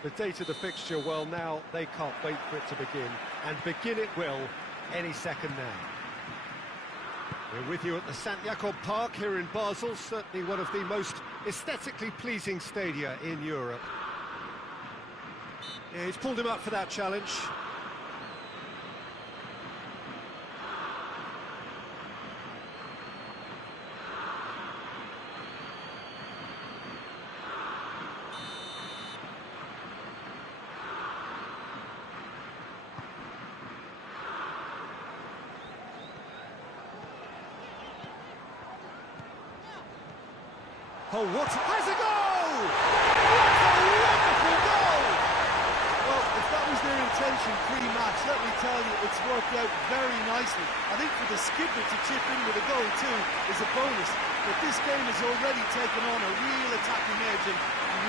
The date of the fixture, well, now they can't wait for it to begin, and begin it will any second now. We're with you at the St. Jakob Park here in Basel, certainly one of the most aesthetically pleasing stadia in Europe. Yeah, he's pulled him up for that challenge. Oh, what has a goal! What a wonderful goal! Well, if that was their intention pre-match, let me tell you, it's worked out very nicely. I think for the skipper to chip in with a goal too is a bonus. But this game has already taken on a real attacking edge, and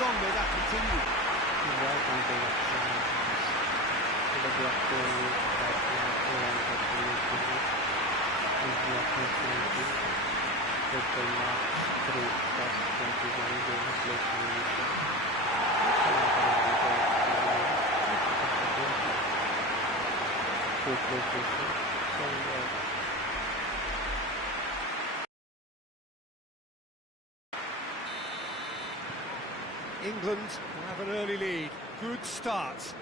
long may that continue. England have an early lead. Good start.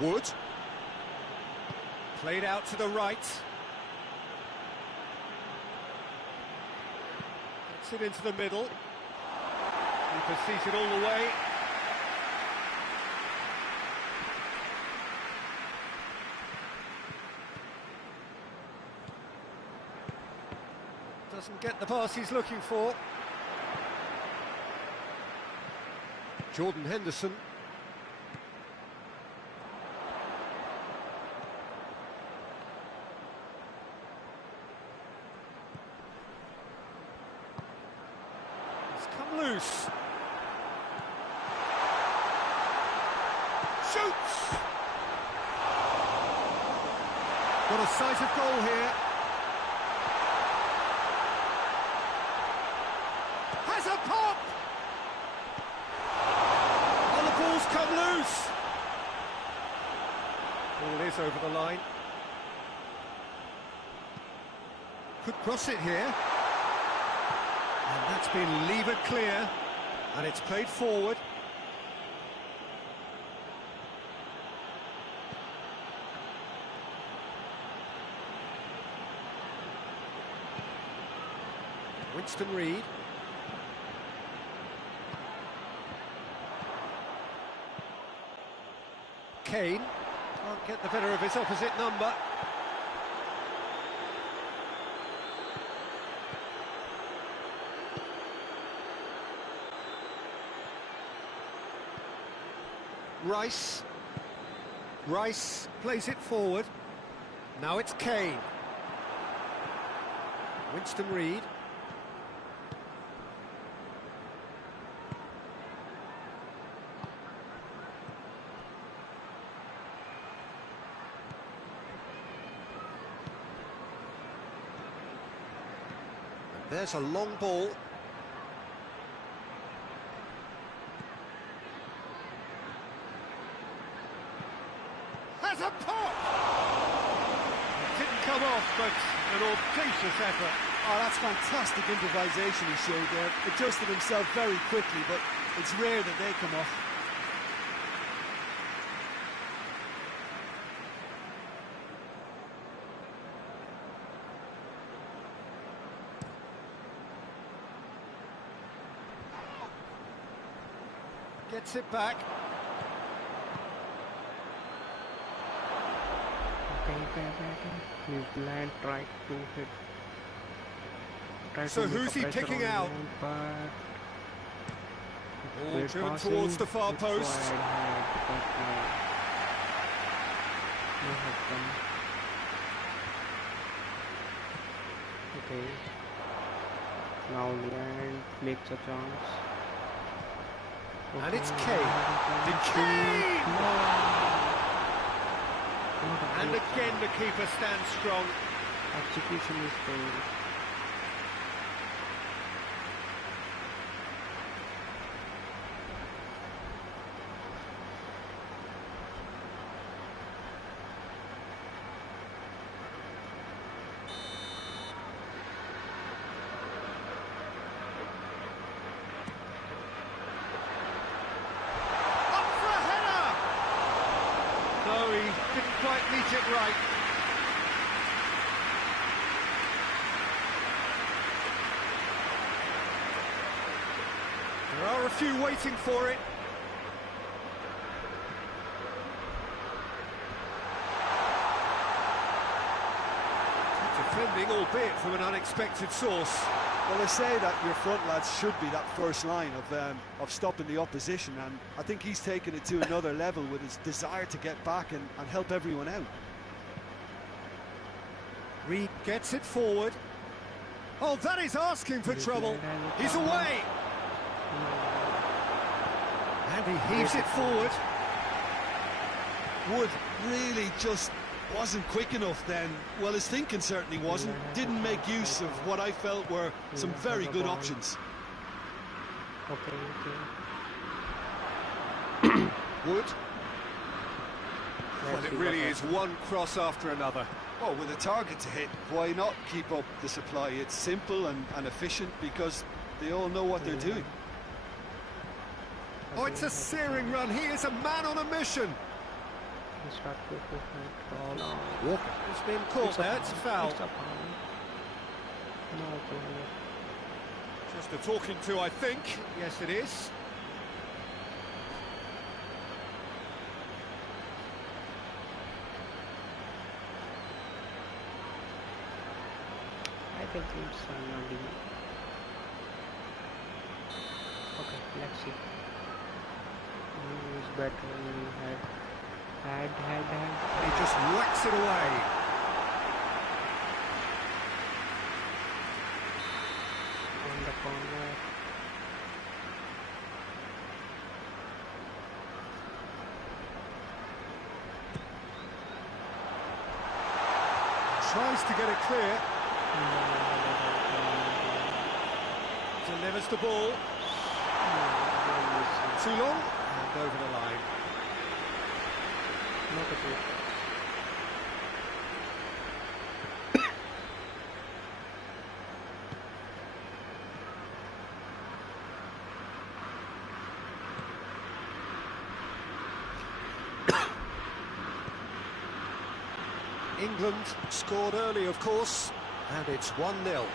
Wood. Played out to the right. Gets it into the middle. Keeper sees it all the way. Doesn't get the pass he's looking for. Jordan Henderson. Loose. Shoots! Got a sight of goal here. Has a pop! Oh, the ball's come loose. Ball is over the line. Could cross it here. And that's been levered clear, and it's played forward. Winston Reid. Kane can't get the better of his opposite number. Rice plays it forward. Now it's Kane. Winston Reid. And there's a long ball. Has a pop! It didn't come off, but an audacious effort. Oh, that's fantastic improvisation he showed there. Adjusted himself very quickly, but it's rare that they come off. Gets it back. His land tried to hit. So who's he picking out? Ball driven towards the far post. Okay. Now land makes a chance. Okay. And it's Kane. Kane! And again the keeper stands strong. Execution is failed. quite meet it right. There are a few waiting for it. Defending, albeit from an unexpected source. Well, they say that your front lads should be that first line of stopping the opposition, and I think he's taken it to another level with his desire to get back and help everyone out. Reed gets it forward. Oh, that is asking for trouble. He's away. And he heaves it forward. Wood really just wasn't quick enough then. Well, his thinking certainly wasn't. Didn't make use of what I felt were some very good options. Okay. Wood. Well, it really is one cross after another. Well, with a target to hit, why not keep up the supply? It's simple and efficient because they all know what they're doing. Oh, it's a searing run. He is a man on a mission. Walker has been caught there. It's a foul. Just a talking to, I think. Yes, it is. I think it's not. Okay, let's see. Who is better than Had. He just whacks it away. On the corner. Tries to get it clear. Delivers the ball. Too long and over the line. Not a good. England scored early, of course, and it's 1-0.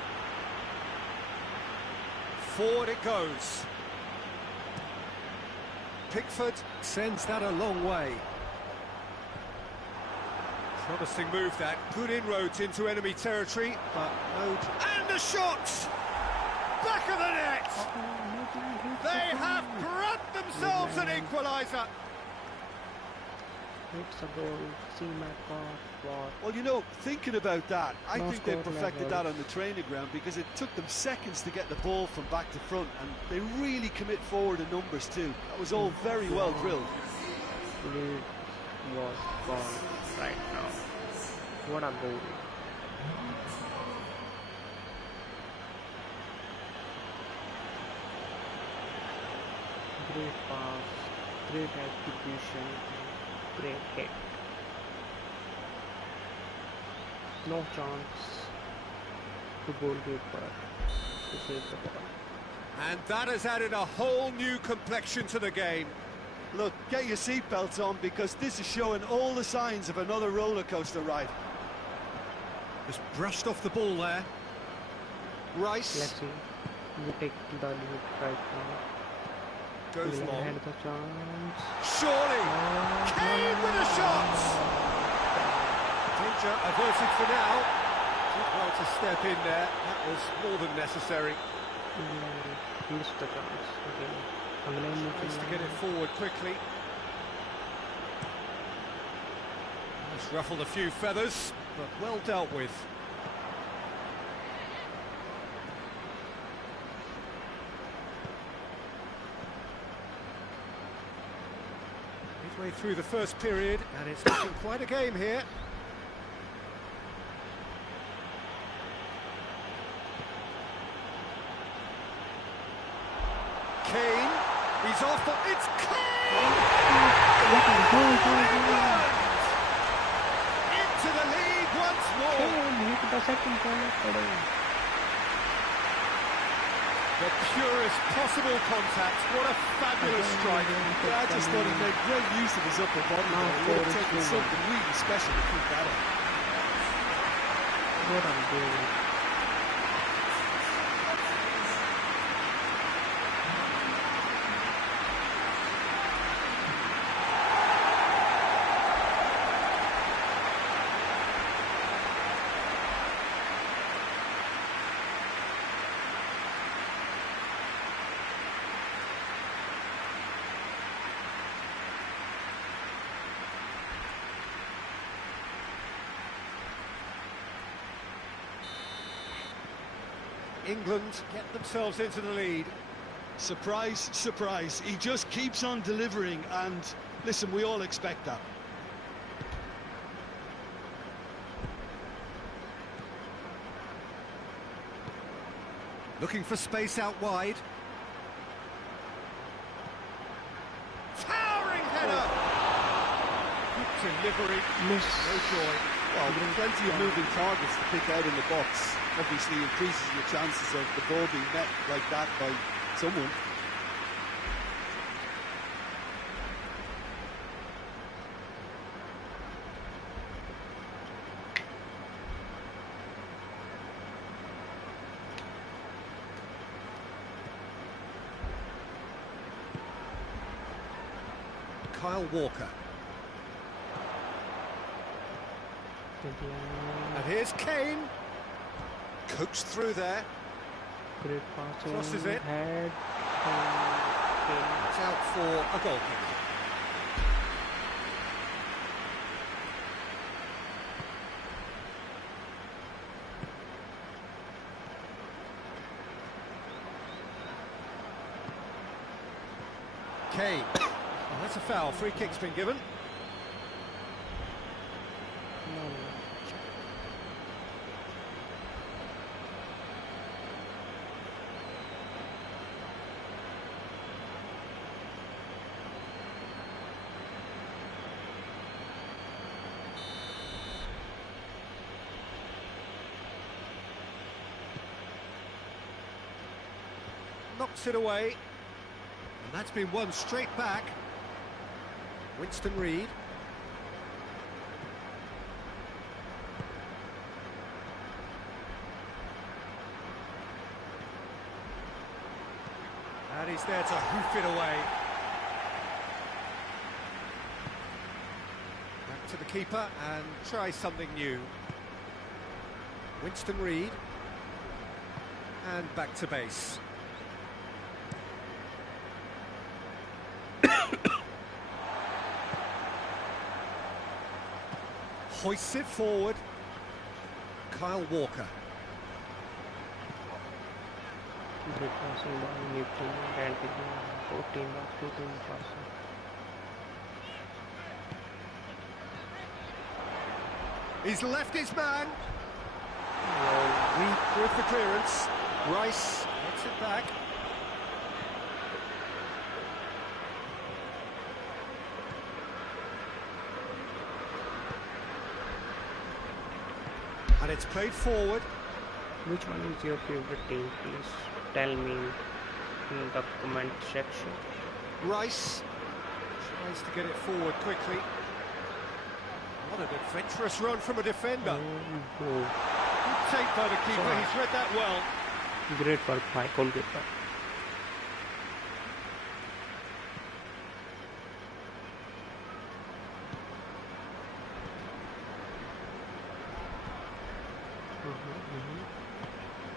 Forward it goes. Pickford sends that a long way. Promising move that. Good inroads into enemy territory, but no... And the shot! Back of the net! They have grabbed themselves an equaliser! It's a goal. See my God. Well, you know, thinking about that, I think they perfected that on the training ground because it took them seconds to get the ball from back to front, and they really commit forward in numbers too. That was all very well drilled. Lead was gone right now. What a goal. Great pass, great execution, great hit. No chance to goalkeeper to save the ball. And that has added a whole new complexion to the game. Look, get your seatbelts on because this is showing all the signs of another roller coaster ride. Just brushed off the ball there. Rice. Let's see. We take the lead right now. Goes We'll long. have the chance. Surely. Kane with a shot. Danger averted for now. Did well to step in there. That was more than necessary. Missed the chance. Okay. Tries to get it forward quickly. Just ruffled a few feathers, but well dealt with. Midway through the first period, and it's looking quite a game here. Kane, he's off the... It's Kane! Into the lead once more. The second goal today. The purest possible contact. What a fabulous strike. Yeah, I just thought he made great use of his upper body there. It would have taken something really special to keep that up. What I'm doing. England get themselves into the lead. Surprise, surprise. He just keeps on delivering, and listen, we all expect that. Looking for space out wide. Towering header! Good delivery. Miss. No joy. Well, plenty of moving targets to pick out in the box. Obviously increases your chances of the ball being met like that by someone. Kyle Walker. And here's Kane. Coaxed through there. Great passing. Crosses it. Head. It's out for a goal kick. Kane. Oh, that's a foul. Free kick's been given. Knocks it away, and that's been won straight back. Winston Reid. And he's there to hoof it away. Back to the keeper and try something new. Winston Reid. And back to base. Hoists it forward. Kyle Walker. Great passing by Newton and 14 back to team passing. He's left his man. Weak with the clearance. Rice gets it back. And it's played forward. Which one is your favorite team? Please tell me in the comment section. Rice tries to get it forward quickly. What an adventurous run from a defender. Oh. Good take by the keeper, he's read that well. Great work by goalkeeper.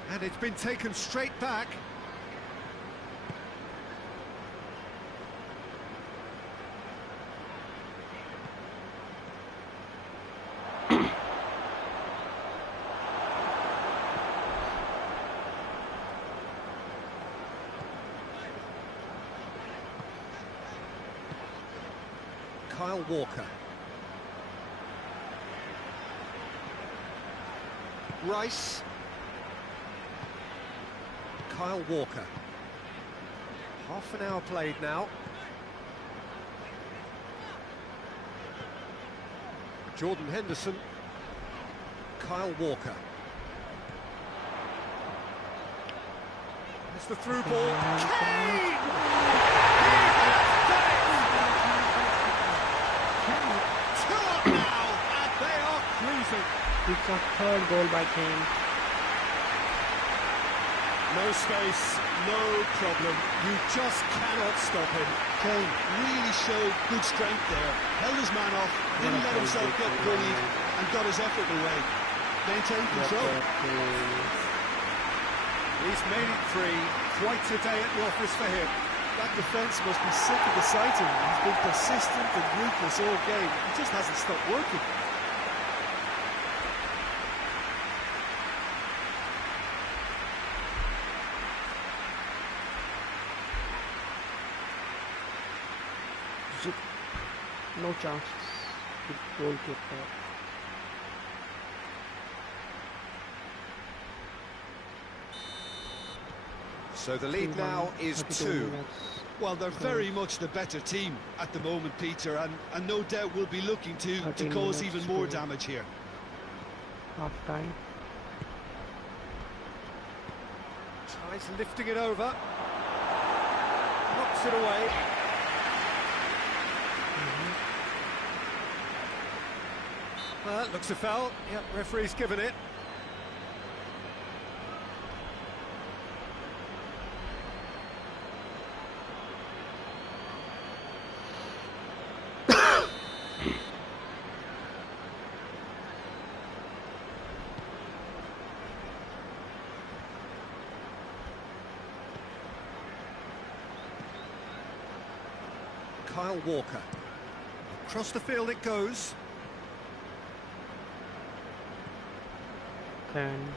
And it's been taken straight back. Kyle Walker. Rice. Kyle Walker. Half an hour played now. Jordan Henderson. Kyle Walker. There's the through ball. Kane! He has done it! 2 up now, and they are cruising. It's a third goal by Kane. No space, no problem. You just cannot stop him. Kane really showed good strength there. Held his man off, didn't let himself get bullied, and got his effort away. Maintained control. He's made it 3. Quite a day at the office for him. That defence must be sick of the sight of him. He's been persistent and ruthless all game. He just hasn't stopped working. No chances. Good goalkeeper. So the lead now is 2. Well, they're very much the better team at the moment, Peter, and no doubt will be looking to cause even more damage here. Half time. Tries lifting it over. Knocks it away. Looks a foul. Yep, referee's given it. Kyle Walker. Across the field it goes. And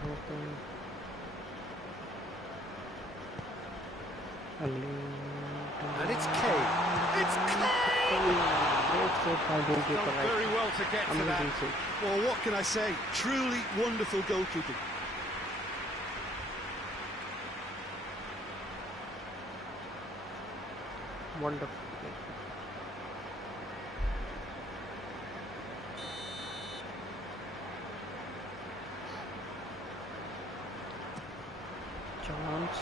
it's Kane. It's Kane! Done very well to get to that. Well, what can I say? Truly wonderful goalkeeping. Wonderful. Chance.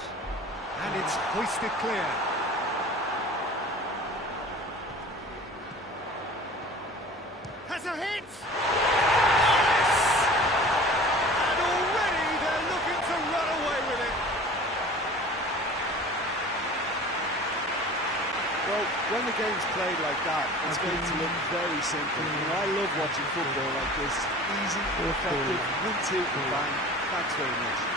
And it's hoisted clear. Has a hit! Yes! And already they're looking to run away with it. Well, when the game's played like that, it's made to look very simple. You know, I love watching football like this. Easy, effective, 1-2 and bang. Thanks very much.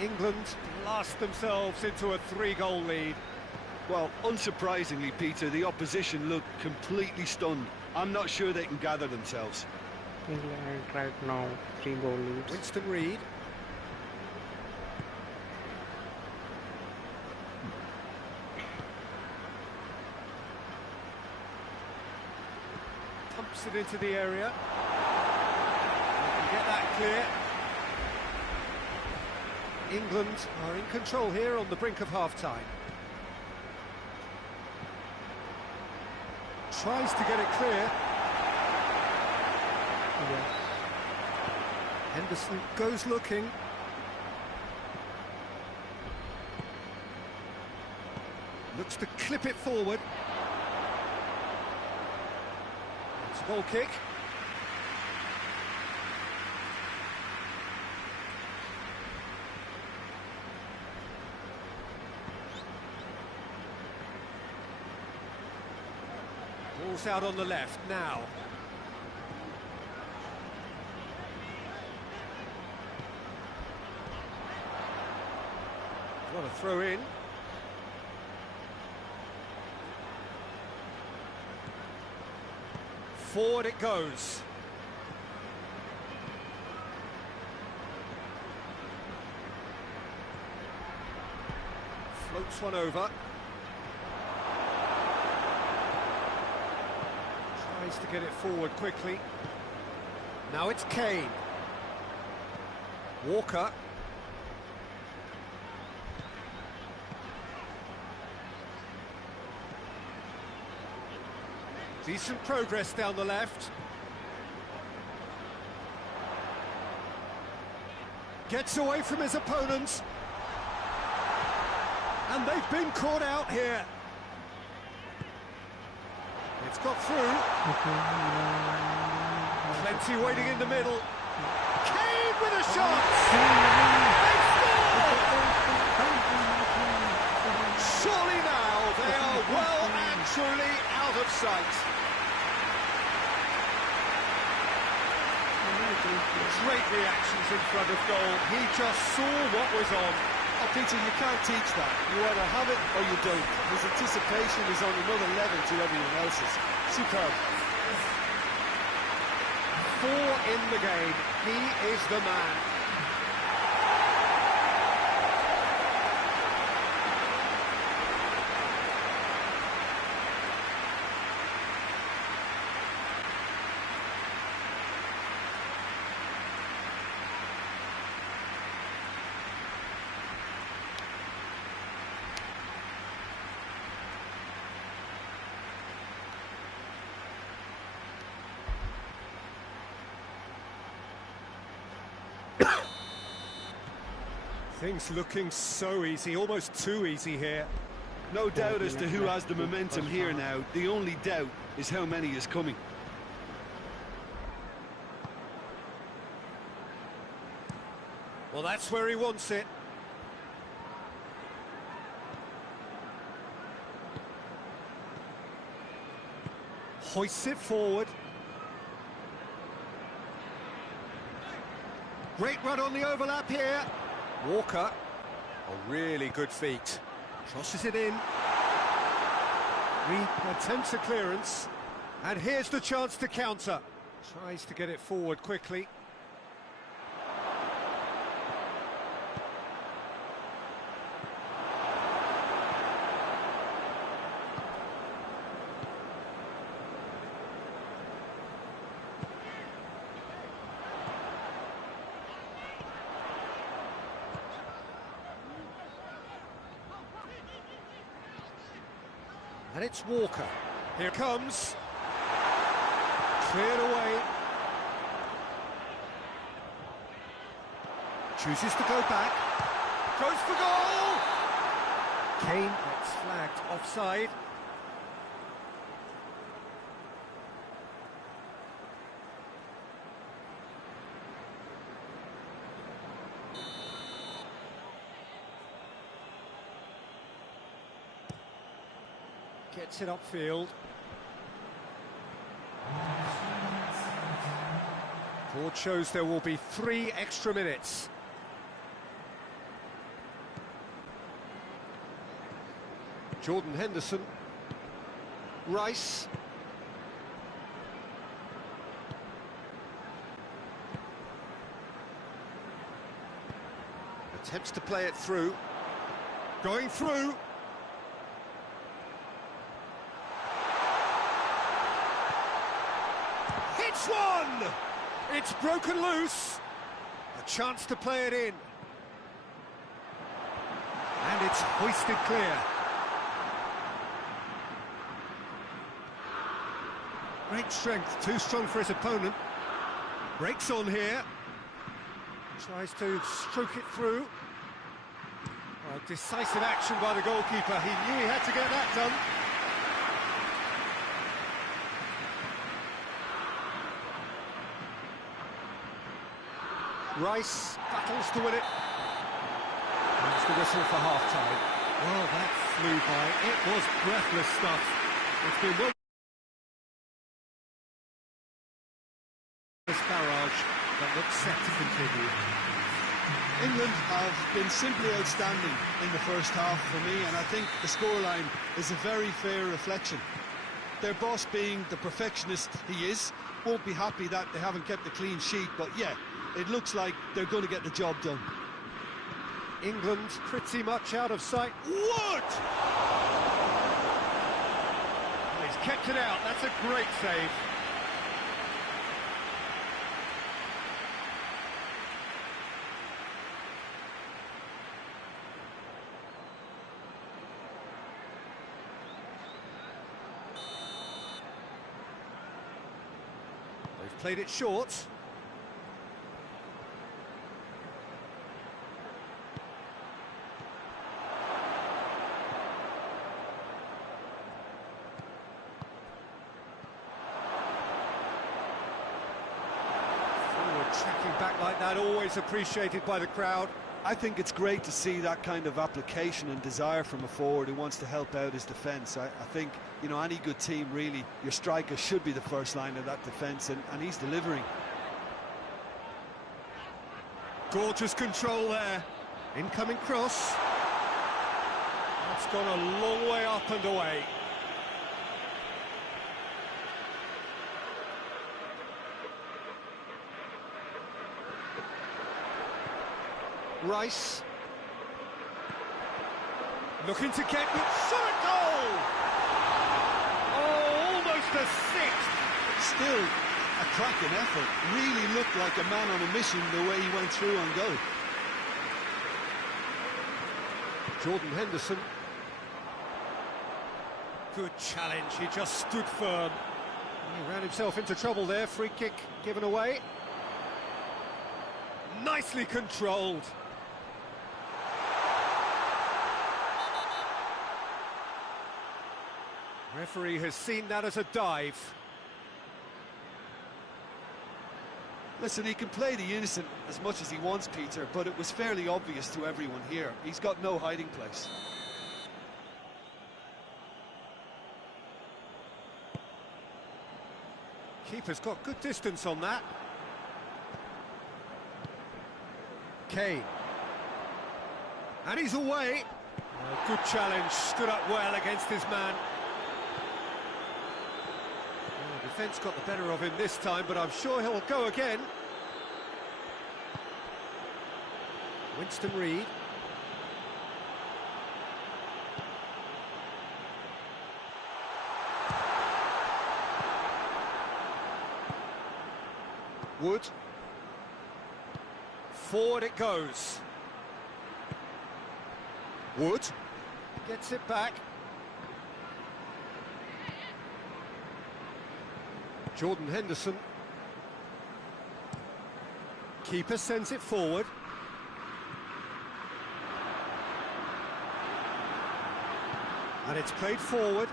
England blast themselves into a 3-goal lead. Well, unsurprisingly, Peter, the opposition look completely stunned. I'm not sure they can gather themselves. England right now 3-goal leads. Winston Reid. Pumps it into the area. They can get that clear. England are in control here on the brink of half-time. Tries to get it clear. Yes. Henderson goes looking. Looks to clip it forward. It's a ball kick. Ball's out on the left now. What a throw in. Forward it goes. Floats one over. Tries to get it forward quickly. Now it's Kane. Walker. Decent progress down the left. Gets away from his opponents. And they've been caught out here. It's got through. Plenty waiting in the middle. Kane with a shot! They score! Surely now they are well and truly out of sight. Great reactions in front of goal. He just saw what was on. Oh, Peter, you can't teach that. You either have it or you don't. His anticipation is on another level to everyone else's. Superb. 4 in the game. He is the man. Things looking so easy, almost too easy here. No doubt as to who has the momentum here now. The only doubt is how many is coming. Well, that's where he wants it. Hoists it forward. Great run on the overlap here. Walker, a really good feat. Crosses it in. Attempts a clearance. And here's the chance to counter. Tries to get it forward quickly. And it's Walker. Here comes. Cleared away. Chooses to go back. Goes for goal! Kane gets flagged offside. Gets it upfield. Board shows there will be 3 extra minutes. Jordan Henderson. Rice. Attempts to play it through. Going through. Hits one! It's broken loose. A chance to play it in. And it's hoisted clear. Great strength, too strong for his opponent. Breaks on here. Tries to stroke it through. Oh, decisive action by the goalkeeper. He knew he had to get that done. Rice battles to win it. That's the whistle for half-time. Well, that flew by. It was breathless stuff. It's been well. This barrage that looks set to continue. England have been simply outstanding in the first half for me, and I think the scoreline is a very fair reflection. Their boss, being the perfectionist he is, won't be happy that they haven't kept a clean sheet, but yeah, it looks like they're going to get the job done. England pretty much out of sight. Wood! He's kept it out, that's a great save. They've played it short. Tracking back like that, always appreciated by the crowd. I think it's great to see that kind of application and desire from a forward who wants to help out his defence. I think, you know, any good team, really, your striker should be the first line of that defence, and he's delivering. Gorgeous control there. Incoming cross. That's gone a long way up and away. Rice. Looking to get the shot at goal! Oh, almost a sixth! Still a cracking effort. Really looked like a man on a mission the way he went through on goal. Jordan Henderson. Good challenge, he just stood firm. He ran himself into trouble there, free kick given away. Nicely controlled. Referee has seen that as a dive. Listen, he can play the innocent as much as he wants, Peter, but it was fairly obvious to everyone here. He's got no hiding place. Keeper's got good distance on that. Kane. And he's away. Oh, good challenge, stood up well against his man. Defence got the better of him this time, but I'm sure he'll go again. Winston Reid. Wood. Forward it goes. Wood gets it back. Jordan Henderson. Keeper sends it forward. And it's played forward.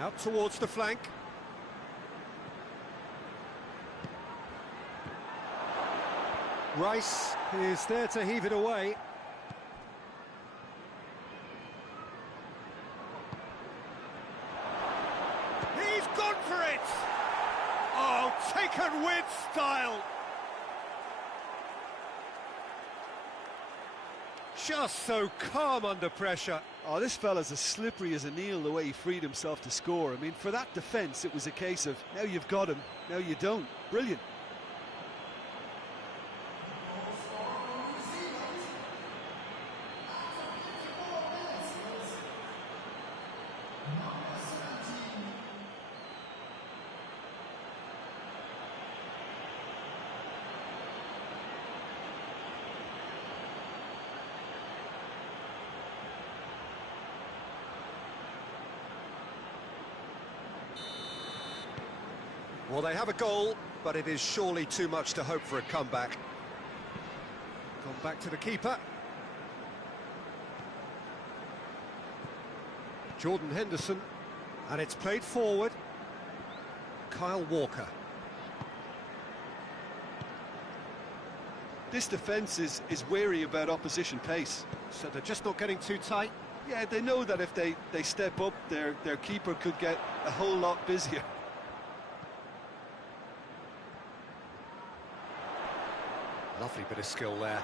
Out towards the flank. Rice is there to heave it away. He's gone for it! Oh, taken with style! Just so calm under pressure. Oh, this fella's as slippery as an eel the way he freed himself to score. I mean, for that defence, it was a case of, now you've got him, now you don't. Brilliant. Well, they have a goal, but it is surely too much to hope for a comeback. Gone back to the keeper. Jordan Henderson, and it's played forward. Kyle Walker. This defence is wary about opposition pace. So they're just not getting too tight. Yeah, they know that if they step up, their keeper could get a whole lot busier. Lovely bit of skill there.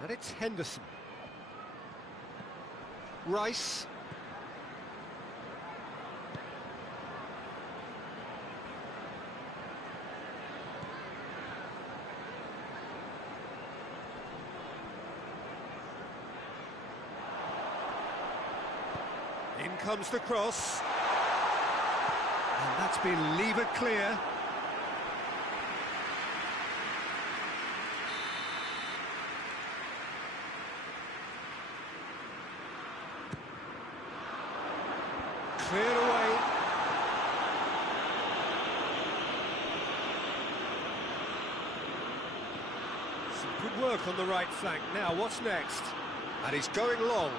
And it's Henderson. Rice. In comes the cross. And that's been levered clear. Cleared away. Some good work on the right flank. Now, what's next? And he's going long.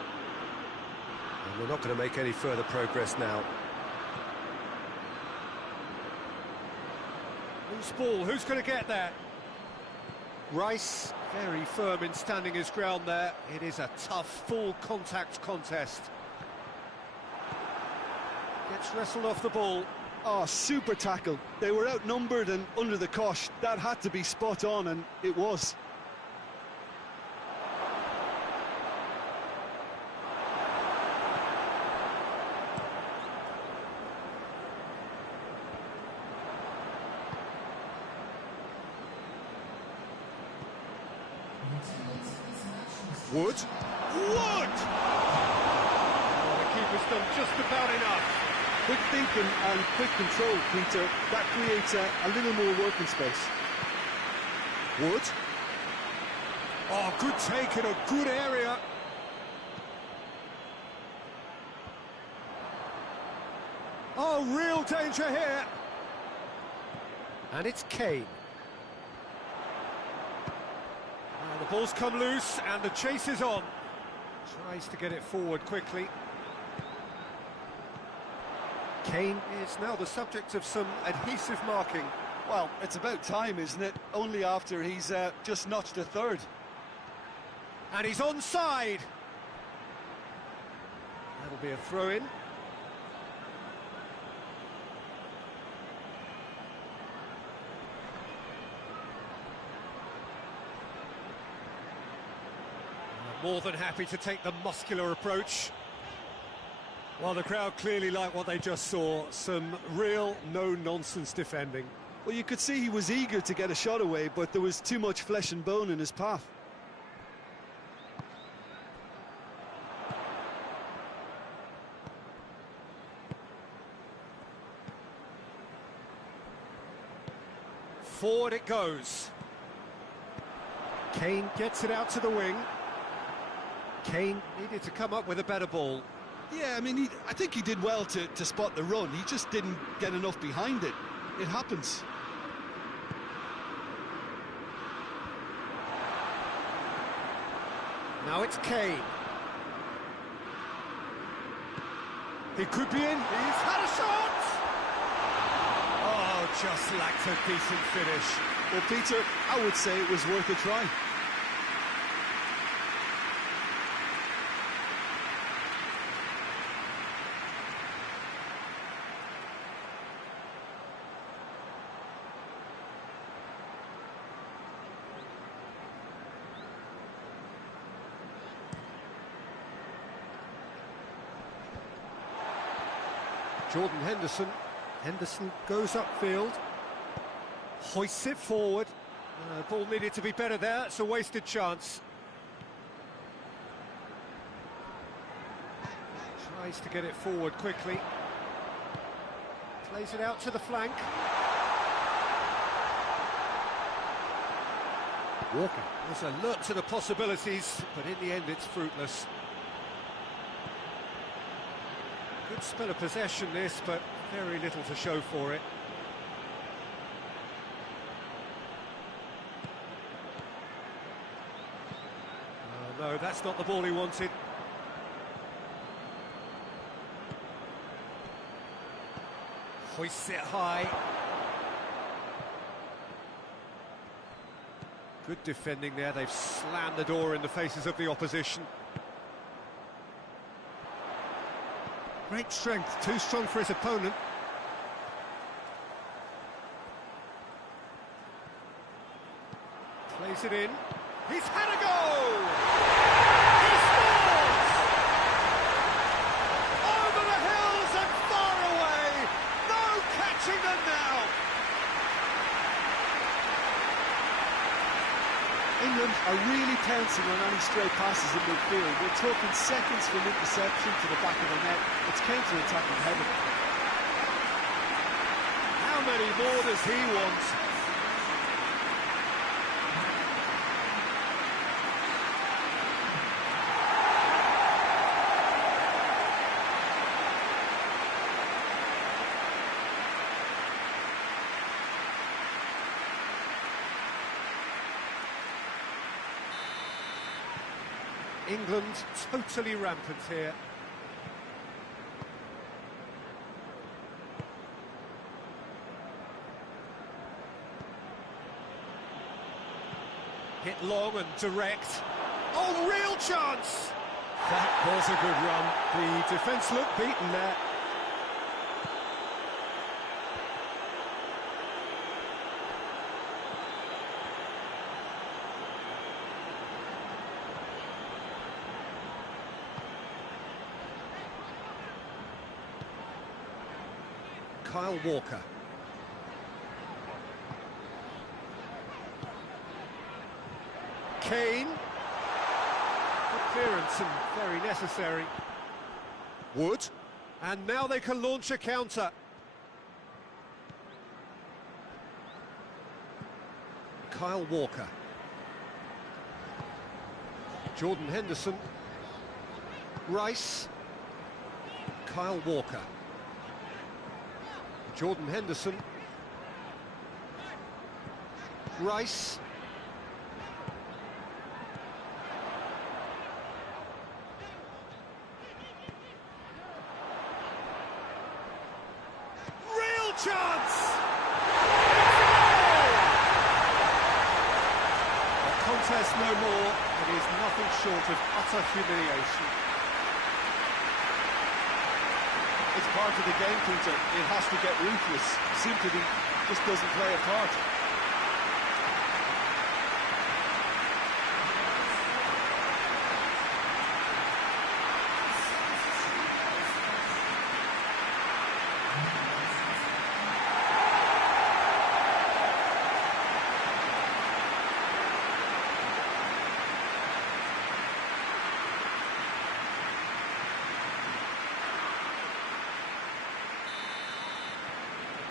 And we're not going to make any further progress now. Loose ball, who's going to get that? Rice, very firm in standing his ground there. It is a tough, full contact contest. Gets wrestled off the ball. Oh, super tackle. They were outnumbered and under the cosh. That had to be spot on, and it was. Wood. Wood! Well, the keeper's done just about enough. Quick thinking and quick control, Peter. That creates a little more working space. Wood. Oh, good take in a good area. Oh, real danger here. And it's Kane. Oh, the ball's come loose and the chase is on. Tries to get it forward quickly. Kane is now the subject of some adhesive marking. Well, it's about time, isn't it? Only after he's just notched a third. And he's onside. That'll be a throw-in. More than happy to take the muscular approach. Well, the crowd clearly like what they just saw. Some real no-nonsense defending. Well, you could see he was eager to get a shot away, but there was too much flesh and bone in his path. Forward it goes. Kane gets it out to the wing. Kane needed to come up with a better ball. Yeah, I mean, I think he did well to spot the run. He just didn't get enough behind it. It happens. Now it's Kane. He could be in. He's had a shot! Oh, just lacked a decent finish. Well, Peter, I would say it was worth a try. Jordan Henderson. Henderson goes upfield. Hoists it forward. Ball needed to be better there. It's a wasted chance. Tries to get it forward quickly. Plays it out to the flank. Walker was alert to the possibilities, but in the end it's fruitless. Good spell of possession this, but very little to show for it. Oh, no, that's not the ball he wanted. Hoists it high. Good defending there. They've slammed the door in the faces of the opposition. Great strength, too strong for his opponent. Plays it in. He's had a goal! He scores! Over the hills and far away! No catching them now! England are really tearing balancing on any stray passes in midfield. We're talking seconds from interception to the back of the net. It's counter-attacking heaven. How many more does he want? England totally rampant here. Hit long and direct. Oh, real chance! That was a good run. The defence looked beaten there. Kyle Walker. Kane. Good clearance and very necessary. Wood. And now they can launch a counter. Kyle Walker. Jordan Henderson. Rice. Kyle Walker. Jordan Henderson. Rice. Real chance! A contest no more. It is nothing short of utter humiliation. It's part of the game, Peter. It has to get ruthless. Sympathy just doesn't play a part.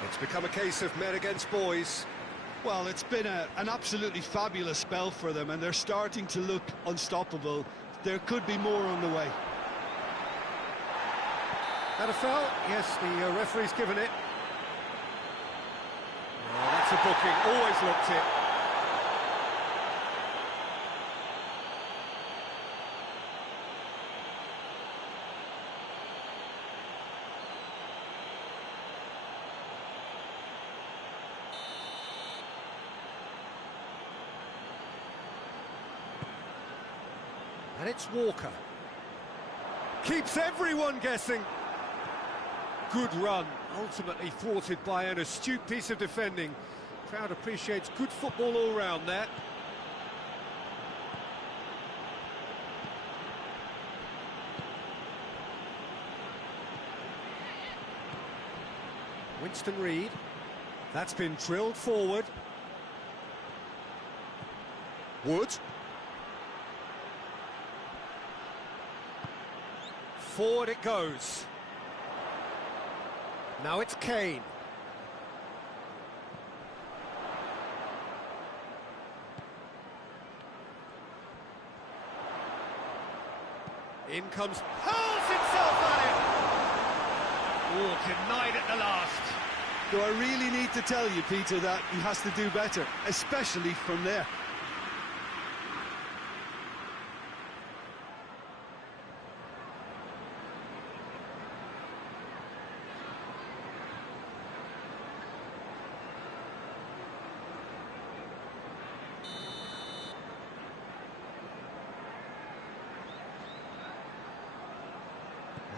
It's become a case of men against boys. Well, it's been an absolutely fabulous spell for them, and they're starting to look unstoppable. There could be more on the way. That a foul? Yes, the referee's given it. Oh, that's a booking, always looked it. And it's Walker. Keeps everyone guessing. Good run, ultimately thwarted by an astute piece of defending. Crowd appreciates good football all round there. Winston Reid. That's been drilled forward. Wood. Forward it goes. Now it's Kane. In comes... hurls himself at it! Oh, denied at the last. Do I really need to tell you, Peter, that he has to do better, especially from there?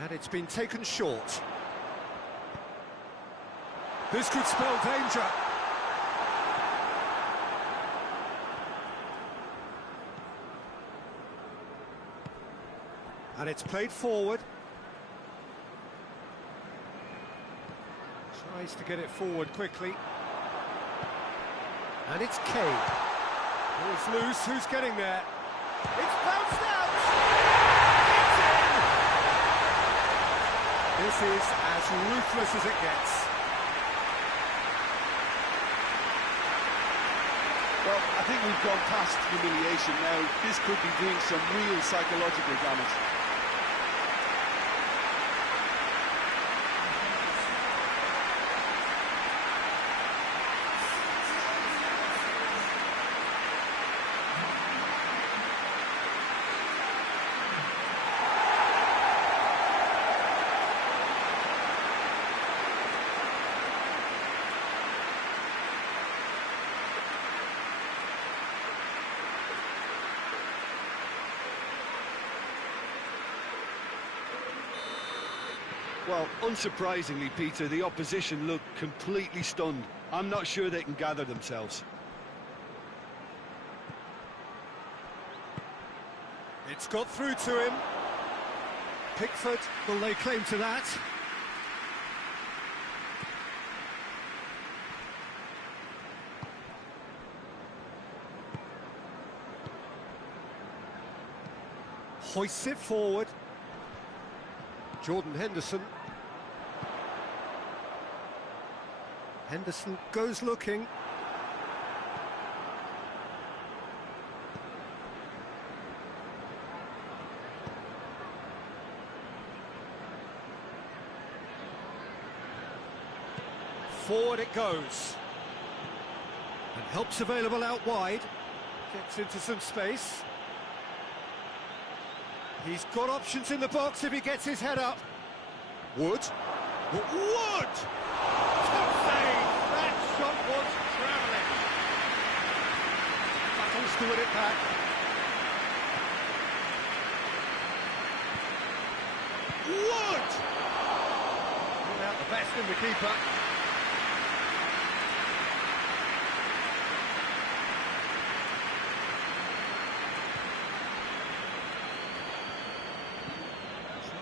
And it's been taken short. This could spell danger. And it's played forward. Tries to get it forward quickly. And it's Kane. Ball's loose, who's getting there? It's bounced out! It's in! This is as ruthless as it gets. Well, I think we've gone past humiliation now. This could be doing some real psychological damage. Well, unsurprisingly, Peter, the opposition look completely stunned. I'm not sure they can gather themselves. It's got through to him. Pickford will lay claim to that. Hoists it forward. Jordan Henderson. Henderson goes looking. Forward it goes. And help's available out wide. Gets into some space. He's got options in the box if he gets his head up. Wood. Wood! Top save! That shot was travelling. Battles to win it back. Wood! Bring out the best in the keeper.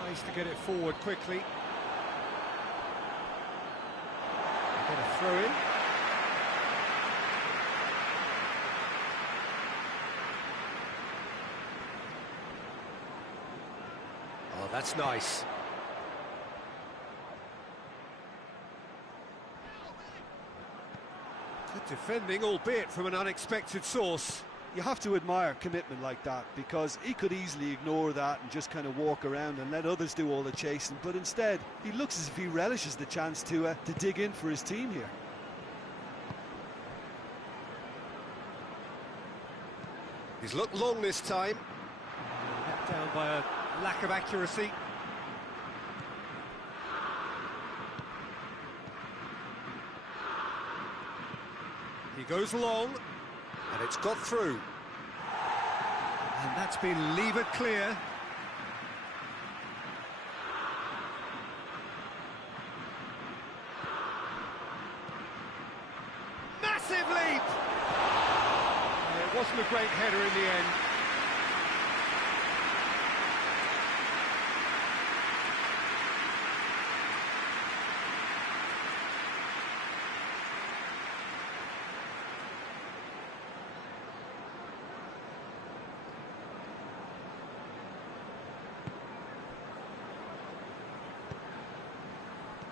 Tries to get it forward quickly. Get a throw in. Oh, that's nice. Good defending, albeit from an unexpected source. You have to admire commitment like that, because he could easily ignore that and just kind of walk around and let others do all the chasing, but instead he looks as if he relishes the chance to dig in for his team here. He's looked long this time. Let down by a lack of accuracy. He goes long. And it's got through. And that's been levered clear. Massive leap! It wasn't a great header in the end.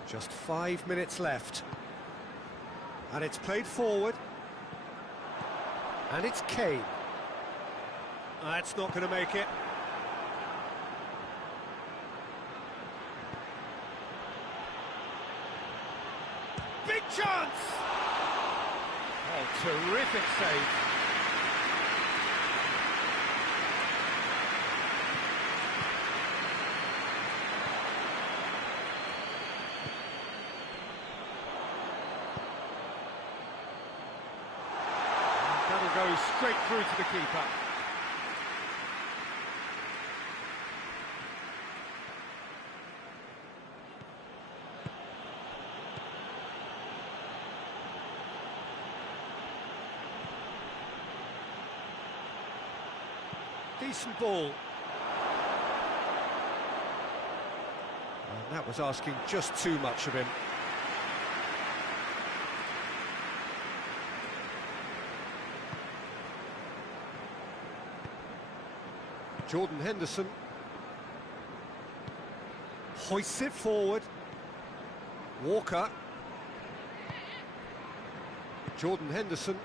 Just 5 minutes left. And it's played forward. And it's Kane. That's not going to make it. Big chance! Oh, terrific save. That'll go straight through to the keeper. Decent ball. And that was asking just too much of him. Jordan Henderson hoists it forward. Walker. Jordan Henderson.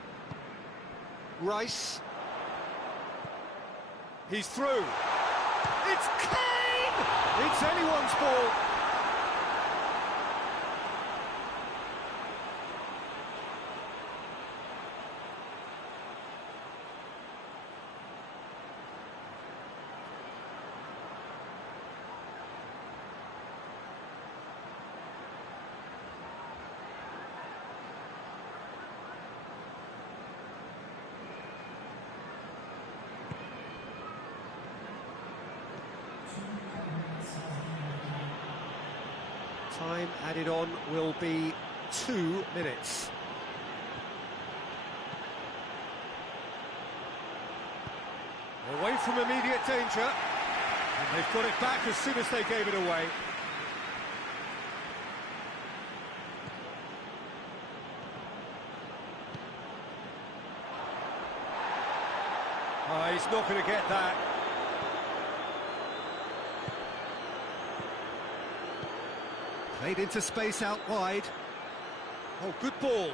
Rice. He's through. It's Kane! It's anyone's ball. Time added on will be 2 minutes. Away from immediate danger, and they've got it back as soon as they gave it away. Oh, he's not going to get that. Played into space out wide. Oh, good ball.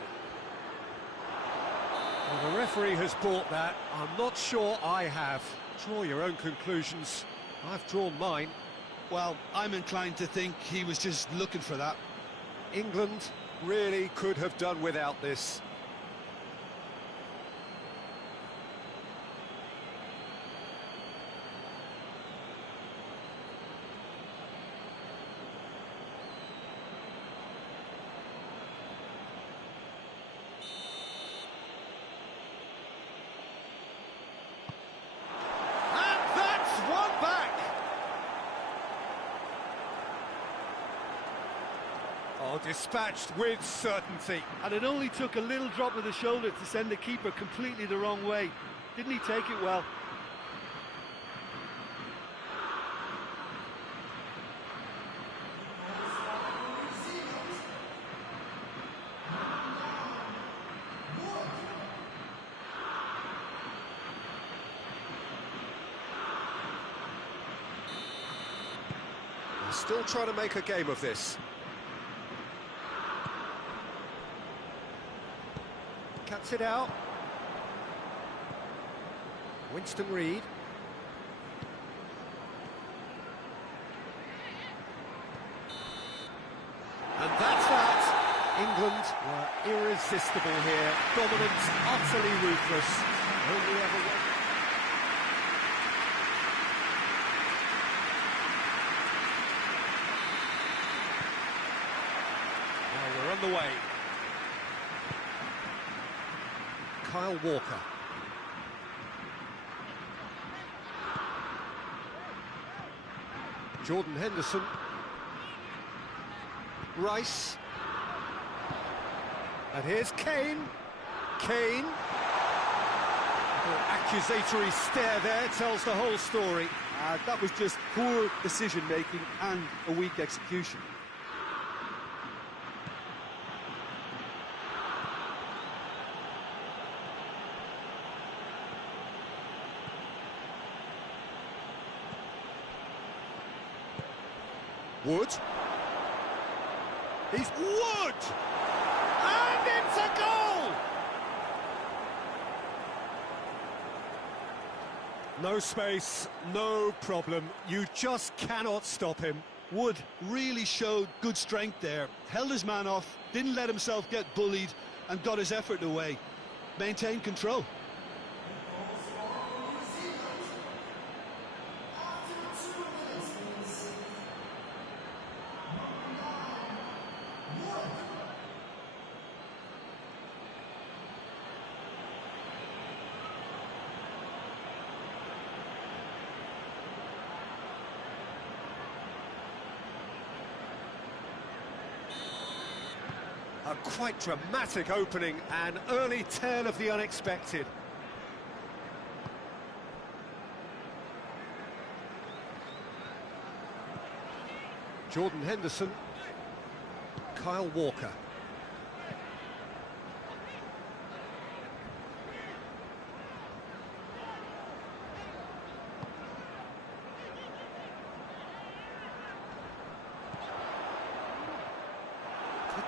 Well, the referee has bought that. I'm not sure I have. Draw your own conclusions. I've drawn mine. Well, I'm inclined to think he was just looking for that. England really could have done without this. Oh, dispatched with certainty. And it only took a little drop of the shoulder to send the keeper completely the wrong way. Didn't he take it well? They're still trying to make a game of this. Cuts it out. Winston Reid. And that's that. England were irresistible here. Dominant, utterly ruthless. Only ever one. Now we're on the way. Kyle Walker. Jordan Henderson. Rice. And here's Kane. Kane. Little accusatory stare there tells the whole story. That was just poor decision-making and a weak execution. Wood. He's Wood! And it's a goal! No space, no problem. You just cannot stop him. Wood really showed good strength there. Held his man off, didn't let himself get bullied, and got his effort away. Maintained control. A quite dramatic opening, an early tale of the unexpected. Jordan Henderson, Kyle Walker.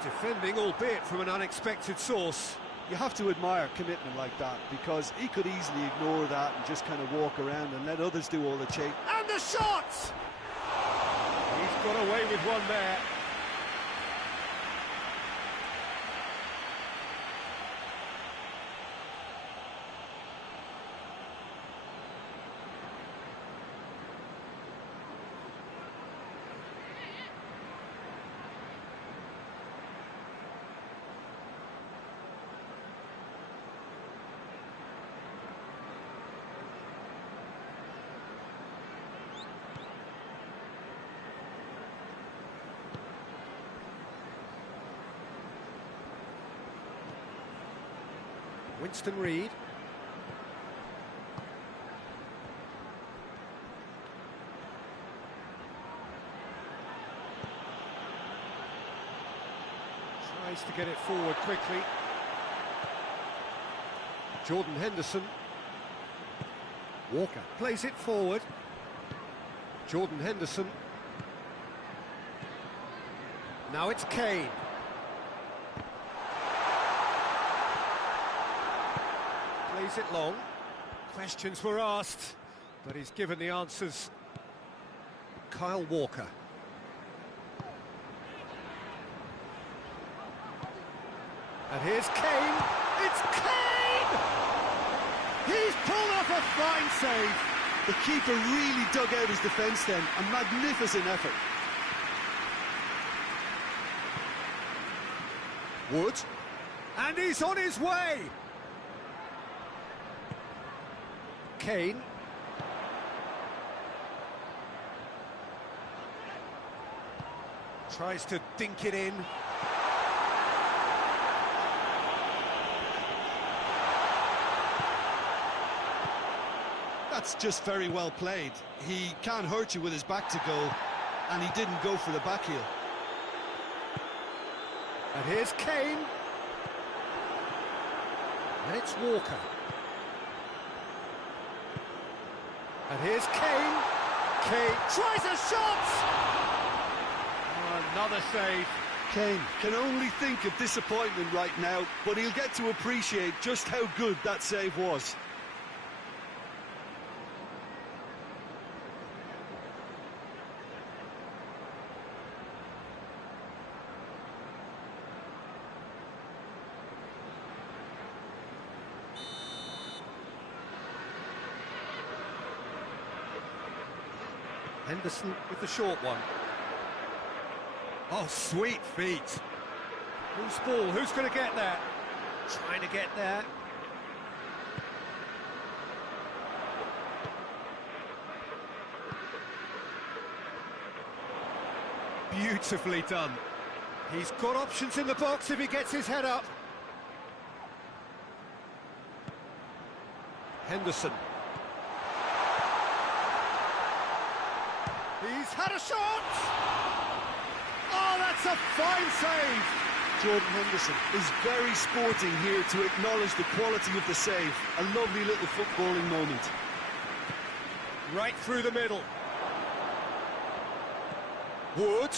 Defending, albeit from an unexpected source. You have to admire commitment like that, because he could easily ignore that and just kind of walk around and let others do all the chase. And the shot! He's got away with one there. Winston Reid. Tries to get it forward quickly. Jordan Henderson. Walker plays it forward. Jordan Henderson. Now it's Kane. Plays it long. Questions were asked, but he's given the answers. Kyle Walker. And here's Kane. It's Kane! He's pulled off a fine save. The keeper really dug out his defence then. A magnificent effort. Wood. And he's on his way. Kane. Tries to dink it in. That's just very well played. He can't hurt you with his back to goal, and he didn't go for the back heel. And here's Kane. And it's Walker. And here's Kane. Kane tries a shot! Oh, another save. Kane can only think of disappointment right now, but he'll get to appreciate just how good that save was. Henderson with the short one. Oh, sweet feet. Who's ball? Who's going to get that? Trying to get there. Beautifully done. He's got options in the box if he gets his head up. Henderson. He's had a shot! Oh, that's a fine save! Jordan Henderson is very sporting here to acknowledge the quality of the save. A lovely little footballing moment. Right through the middle. Wood.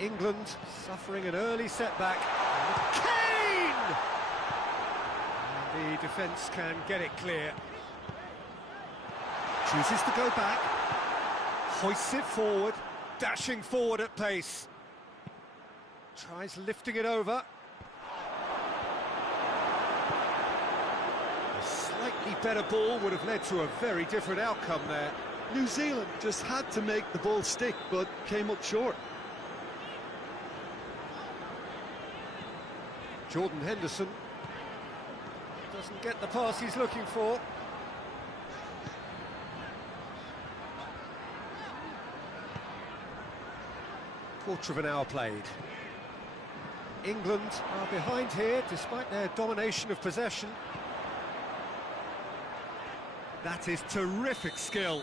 England suffering an early setback. Kane! And the defence can get it clear. Chooses to go back. Hoists it forward. Dashing forward at pace. Tries lifting it over. A slightly better ball would have led to a very different outcome there. New Zealand just had to make the ball stick, but came up short. Jordan Henderson. Doesn't get the pass he's looking for. Quarter of an hour played. England are behind here, despite their domination of possession. That is terrific skill.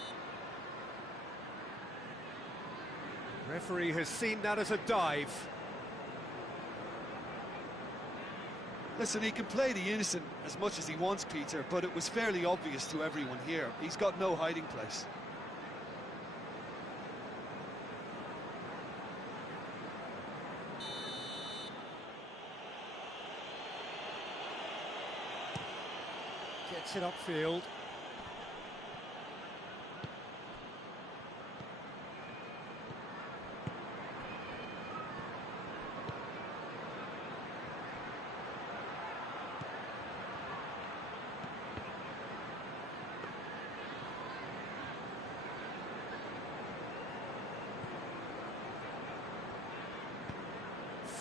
Referee has seen that as a dive. Listen, he can play the innocent as much as he wants, Peter, but it was fairly obvious to everyone here. He's got no hiding place. Gets it upfield.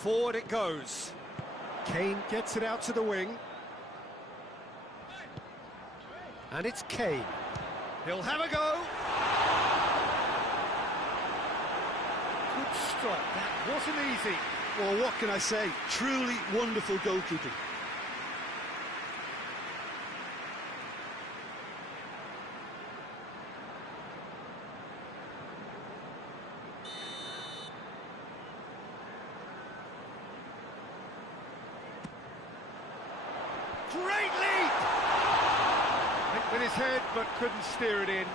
Forward it goes. Kane gets it out to the wing. And it's Kane. He'll have a go. Good strike. That wasn't easy. Well, what can I say? Truly wonderful goalkeeping. Great leap! Hit with his head, but couldn't steer it in.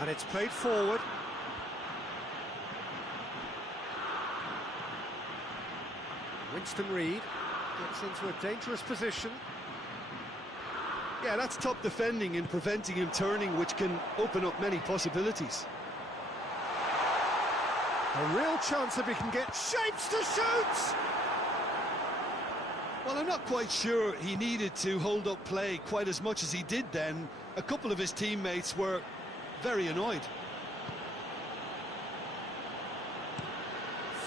And it's played forward. Winston Reid gets into a dangerous position. Yeah, that's top defending and preventing him turning, which can open up many possibilities. A real chance if he can get shapes to shoot! Well, I'm not quite sure he needed to hold up play quite as much as he did then. A couple of his teammates were very annoyed.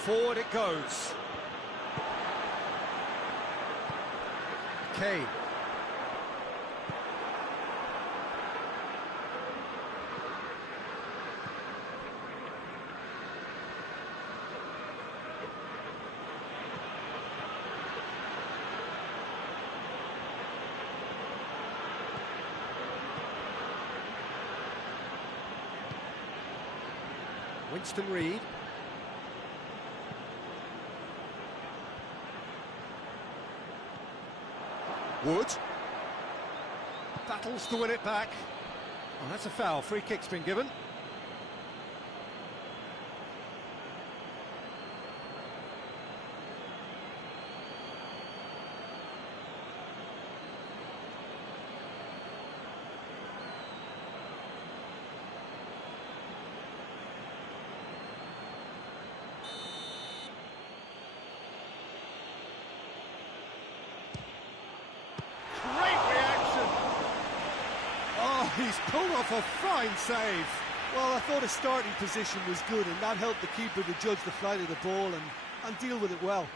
Forward it goes. Kane. Winston Reid. Wood. Battles to win it back. Oh, that's a foul. Free kick's been given. He's pulled off a fine save. Well, I thought his starting position was good, and that helped the keeper to judge the flight of the ball and deal with it well.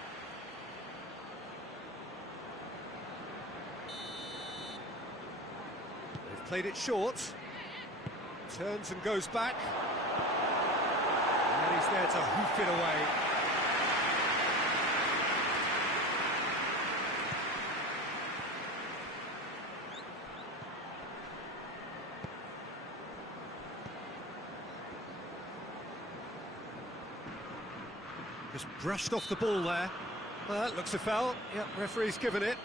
They've played it short. Turns and goes back. And he's there to hoof it away. Just brushed off the ball there. Well, that looks a foul. Yep, referee's given it.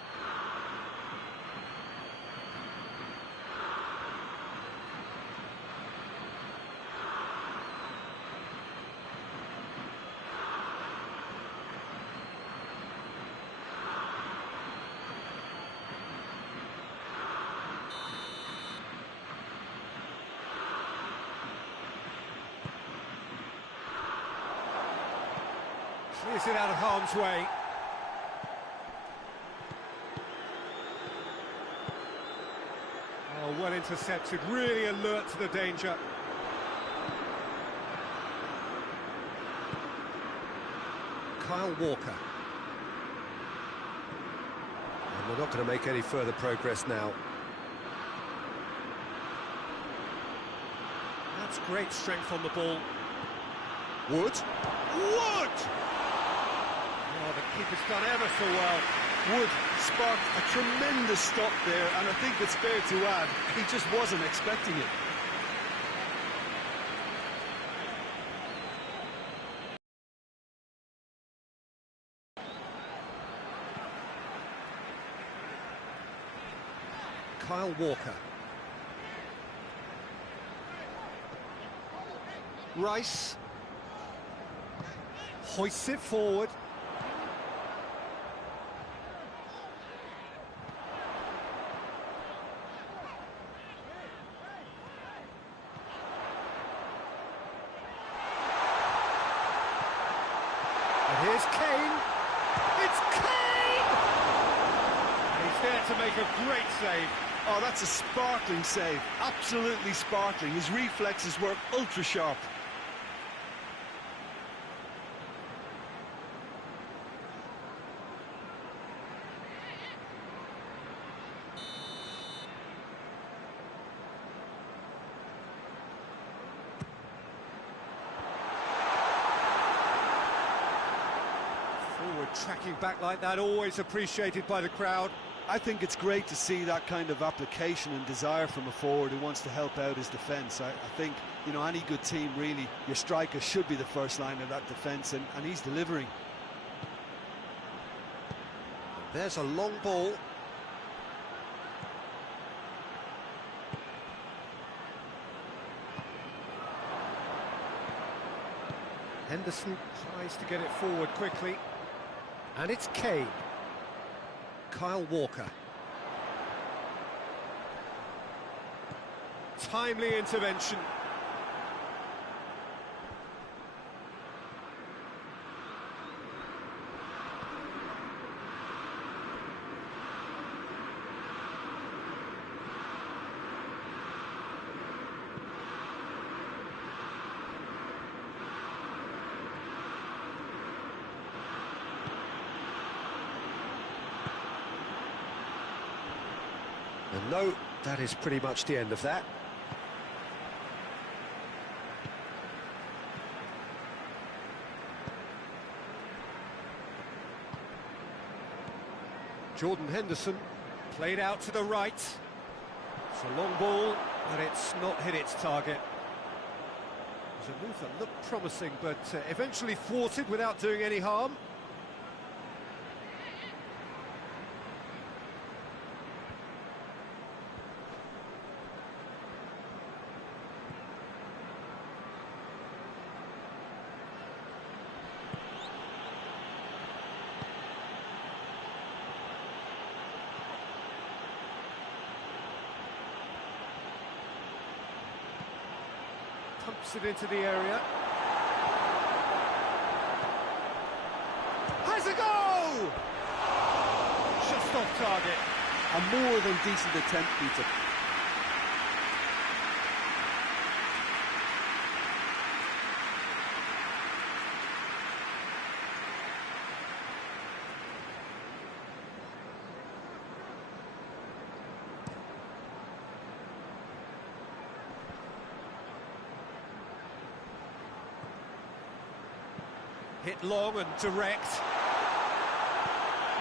Clears it out of harm's way. Oh, well intercepted, really alert to the danger. Kyle Walker. And we're not going to make any further progress now. That's great strength on the ball. Wood. Wood! Oh, the keeper's done ever so well. Wood sparked a tremendous stop there, and I think it's fair to add, he just wasn't expecting it. Kyle Walker. Rice. Hoists it forward. And here's Kane. It's Kane! He's there to make a great save. Oh, that's a sparkling save. Absolutely sparkling. His reflexes were ultra sharp. Forward tracking back like that, always appreciated by the crowd. I think it's great to see that kind of application and desire from a forward who wants to help out his defence. I think, you know, any good team, really, your striker should be the first line of that defence, and he's delivering. There's a long ball. Henderson tries to get it forward quickly. And it's Kane. Kyle Walker. Timely intervention. And no, that is pretty much the end of that. Jordan Henderson played out to the right. It's a long ball, but it's not hit its target. It was a move that looked promising, but eventually thwarted without doing any harm. Pumps it into the area. Has a go! Just off target. A more than decent attempt, Peter. Hit long and direct.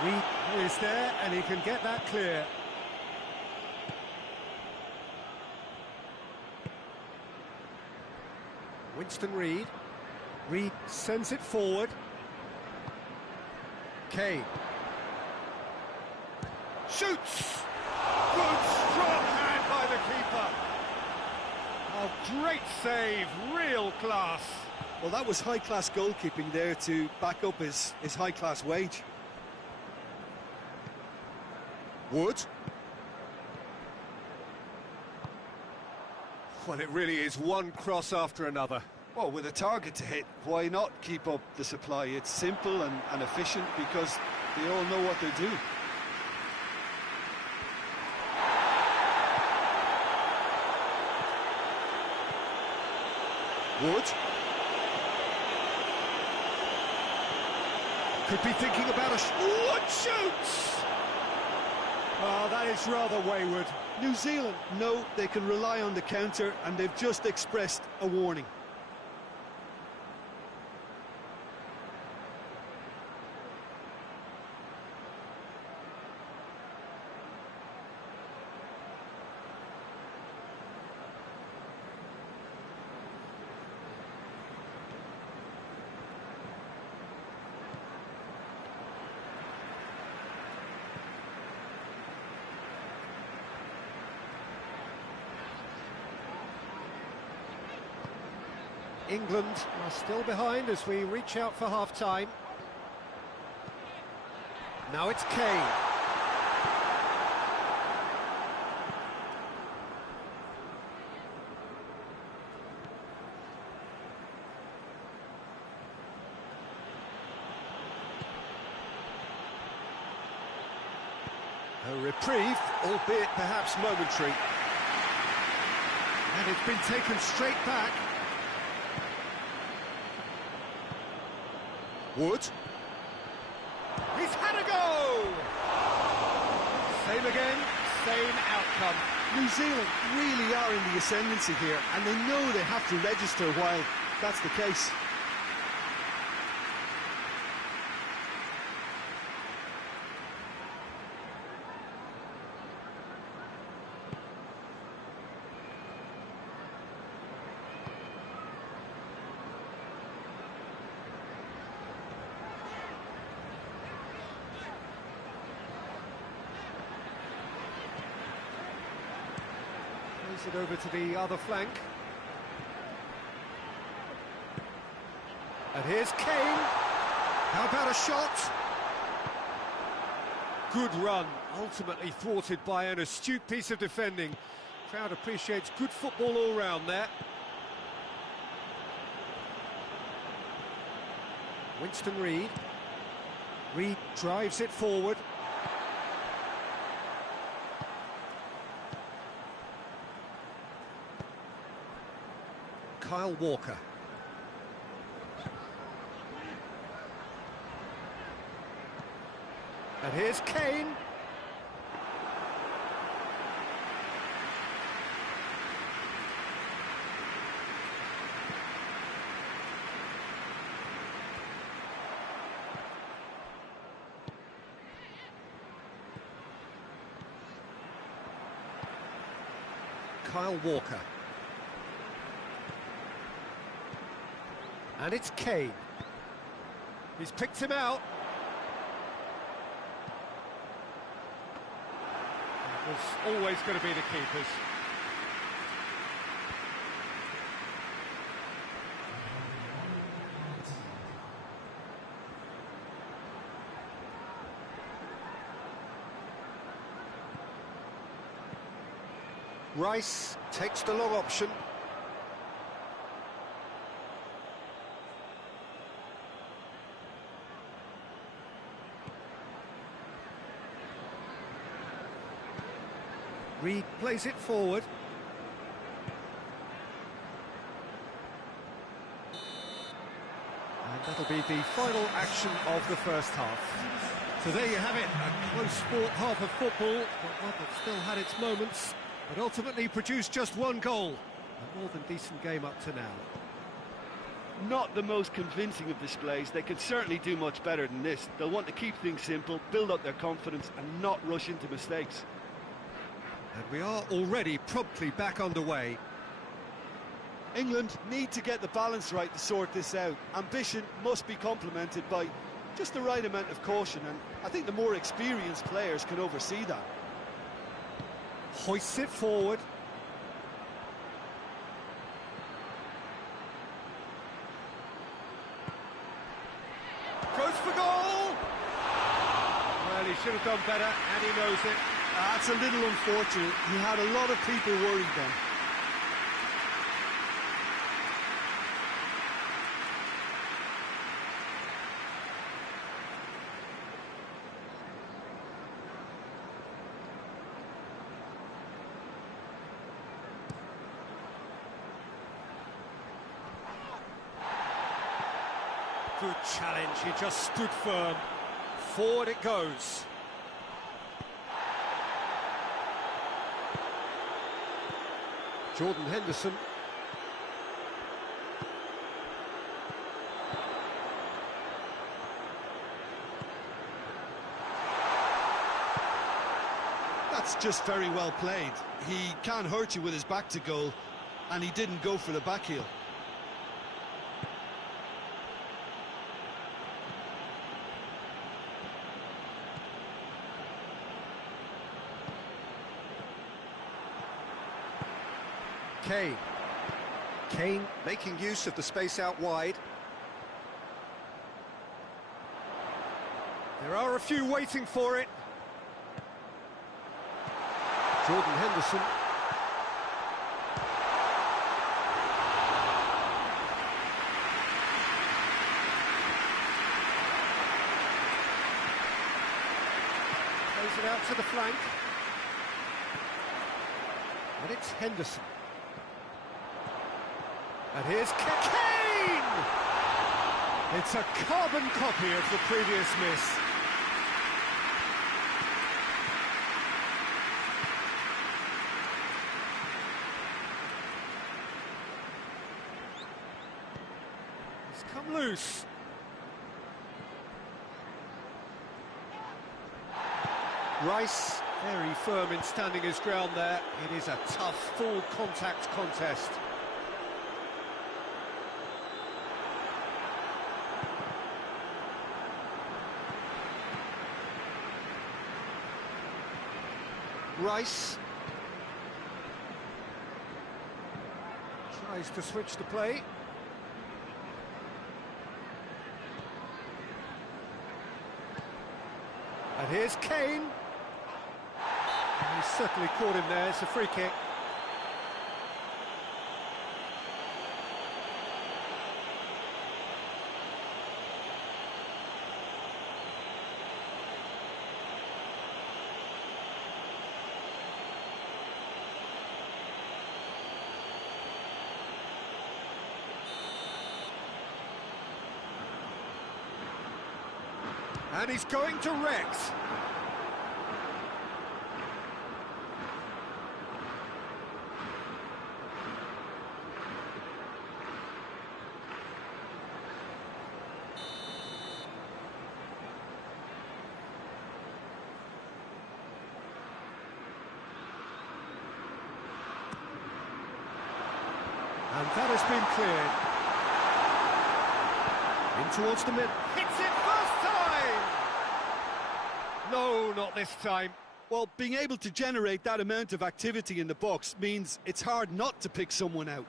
Reed is there and he can get that clear. Winston Reed. Reed sends it forward. Kane. Shoots! Good strong hand by the keeper. Oh, great save, real class. Well, that was high-class goalkeeping there to back up his high-class wage. Wood. Well, it really is one cross after another. Well, with a target to hit, why not keep up the supply? It's simple and efficient because they all know what they're doing. Wood. Could be thinking about Wood shoots! Well, that is rather wayward. New Zealand know they can rely on the counter, and they've just expressed a warning. England are still behind as we reach out for half-time. Now it's Kane. A reprieve, albeit perhaps momentary. And it's been taken straight back. Wood. He's had a go! Same again, same outcome. New Zealand really are in the ascendancy here, and they know they have to register while that's the case. Plays it over to the other flank. And here's Kane. How about a shot? Good run, ultimately thwarted by an astute piece of defending. Crowd appreciates good football all round there. Winston Reid. Reid drives it forward. Kyle Walker. And here's Kane. Kyle Walker. And it's Kane. He's picked him out. It was always going to be the keepers. Rice takes the long option. Reid plays it forward. And that'll be the final action of the first half. So there you have it, a close sport half of football, but one that still had its moments, but ultimately produced just one goal. A more than decent game up to now. Not the most convincing of displays. They could certainly do much better than this. They'll want to keep things simple, build up their confidence and not rush into mistakes. And we are already promptly back underway. England need to get the balance right to sort this out. Ambition must be complemented by just the right amount of caution, and I think the more experienced players can oversee that. Hoists it forward. Goes for goal! Well, he should have done better, and he knows it. That's a little unfortunate. He had a lot of people worried then. Good challenge, he just stood firm. Forward it goes. Jordan Henderson. That's just very well played. He can't hurt you with his back to goal, and he didn't go for the back heel. Kane making use of the space out wide. There are a few waiting for it. Jordan Henderson. Plays it out to the flank. And it's Henderson. And here's Kane! It's a carbon copy of the previous miss. It's come loose. Rice, very firm in standing his ground there. It is a tough, full contact contest. Rice tries to switch the play. And here's Kane. He's certainly caught him there. It's a free kick. And he's going to Rex. And that has been cleared. In towards the mid. Hits it first time! No, not this time. Well, being able to generate that amount of activity in the box means it's hard not to pick someone out.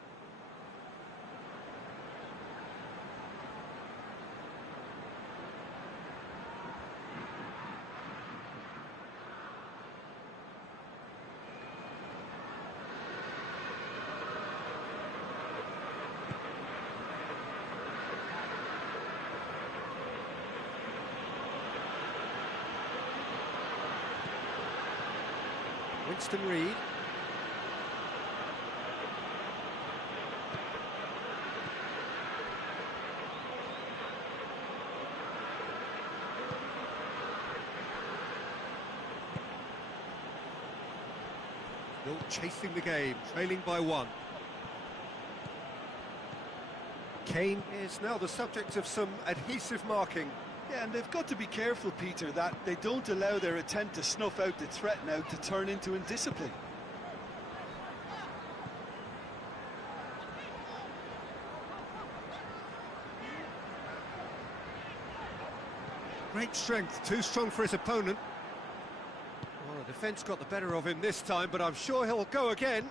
Winston Reid. Still chasing the game, trailing by one. Kane is now the subject of some adhesive marking. Yeah, and they've got to be careful, Peter, that they don't allow their attempt to snuff out the threat now to turn into indiscipline. Great strength, too strong for his opponent. Well, the defence got the better of him this time, but I'm sure he'll go again.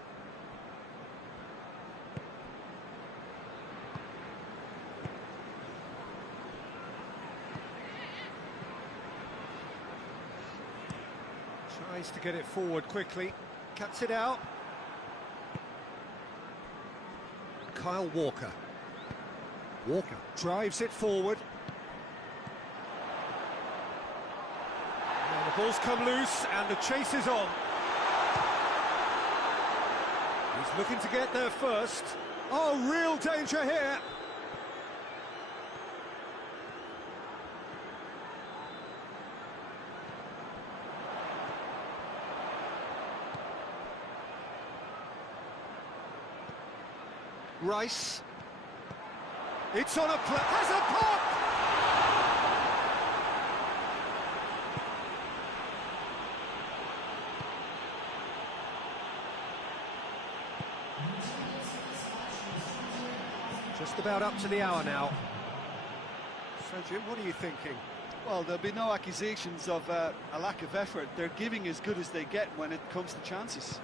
Tries to get it forward quickly, cuts it out. Kyle Walker. Walker drives it forward. And the ball's come loose and the chase is on. He's looking to get there first. Oh, real danger here. Rice. It's on a play. Has a pop! Just about up to the hour now. So, Jim, what are you thinking? Well, there'll be no accusations of a lack of effort. They're giving as good as they get when it comes to chances.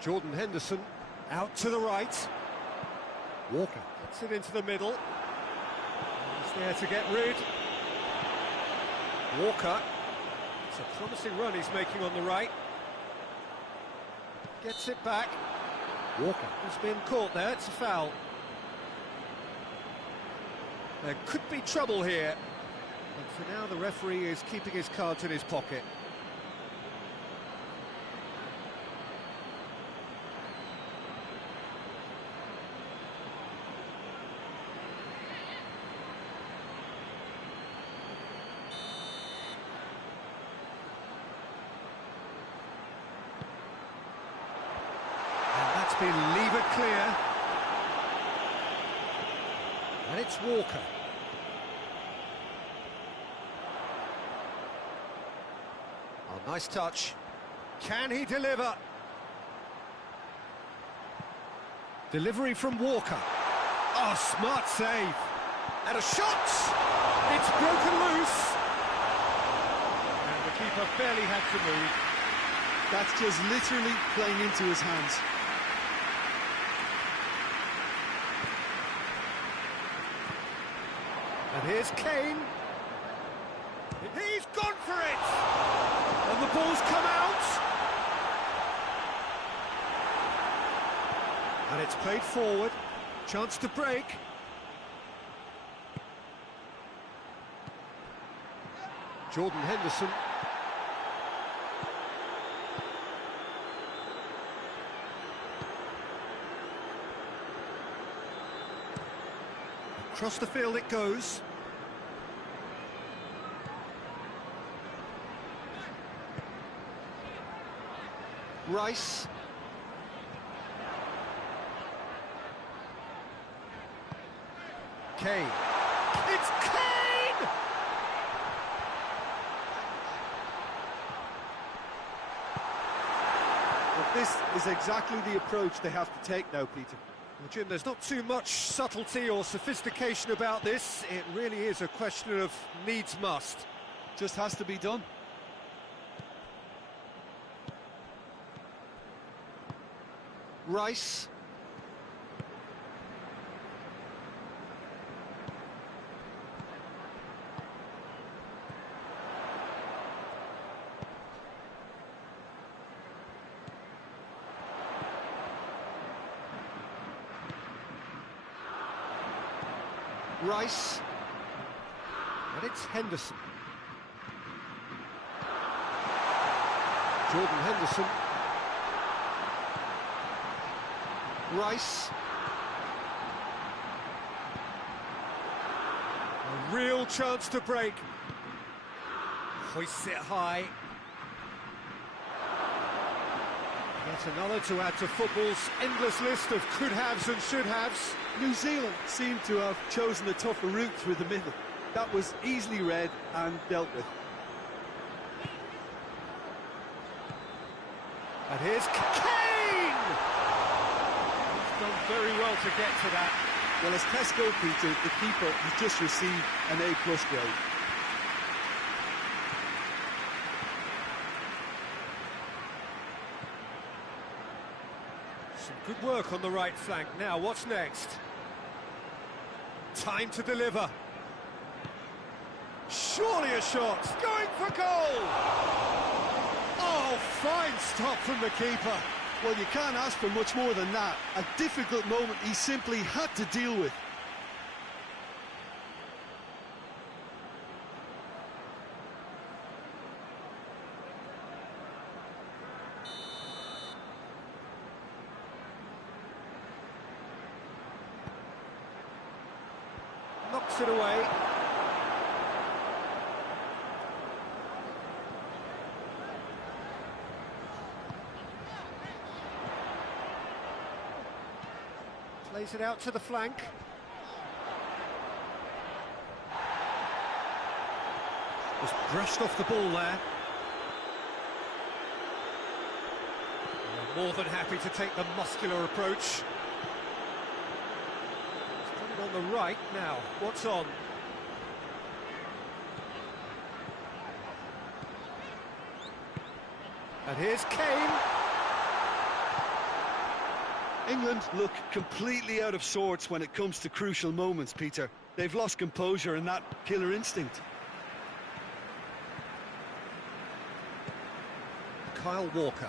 Jordan Henderson out to the right. Walker gets it into the middle. He's there to get rid. Walker. It's a promising run he's making on the right. Gets it back. Walker has been caught there. It's a foul. There could be trouble here. But for now, the referee is keeping his cards in his pocket. That's been levered clear. And it's Walker. Oh, nice touch. Can he deliver? Delivery from Walker. Oh, smart save. And a shot! It's broken loose. And the keeper barely had to move. That's just literally playing into his hands. And here's Kane. He's gone for it! And the ball's come out! And it's played forward. Chance to break. Jordan Henderson. Across the field it goes. Rice. Kane. It's Kane! Well, this is exactly the approach they have to take now, Peter. Well, Jim, there's not too much subtlety or sophistication about this. It really is a question of needs must. Just has to be done. Rice. Rice. And it's Henderson. Jordan Henderson. Rice. A real chance to break. Hoists it high. Yet another to add to football's endless list of could-haves and should-haves. New Zealand seemed to have chosen a tougher route through the middle. That was easily read and dealt with. And here's Kane! He's done very well to get to that. Well, as tests go, Peter, the keeper has just received an A+ grade. Some good work on the right flank. Now, what's next? Time to deliver. Surely a shot. Going for goal! Oh, fine stop from the keeper. Well, you can't ask for much more than that. A difficult moment he simply had to deal with. Knocks it away. Plays it out to the flank. Just brushed off the ball there. More than happy to take the muscular approach. He's got it on the right now. What's on? And here's Kane. England look completely out of sorts when it comes to crucial moments, Peter. They've lost composure and that killer instinct. Kyle Walker.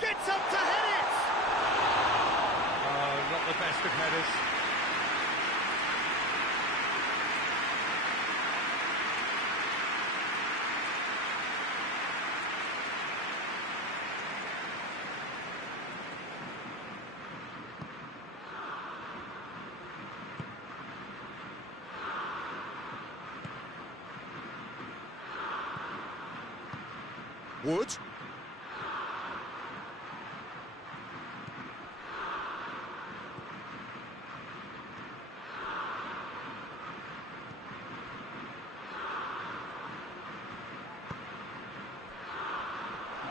Gets up to head it! Oh, not the best of headers. Wood.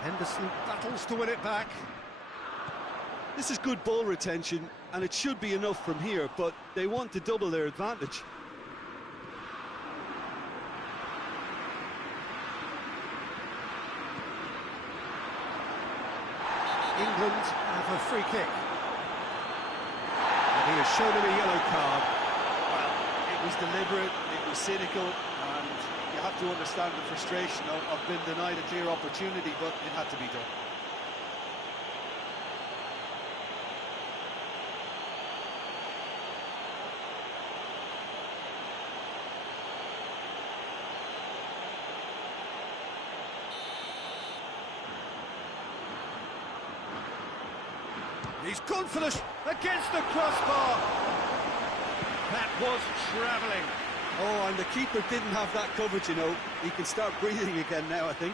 Henderson battles to win it back. This is good ball retention, and it should be enough from here, but they want to double their advantage. England have a free kick. And he has shown him a yellow card. Well, it was deliberate, it was cynical, and you have to understand the frustration of being denied a clear opportunity, but it had to be done. He's gone for the against the crossbar. That was travelling. Oh, and the keeper didn't have that coverage, you know. He can start breathing again now, I think.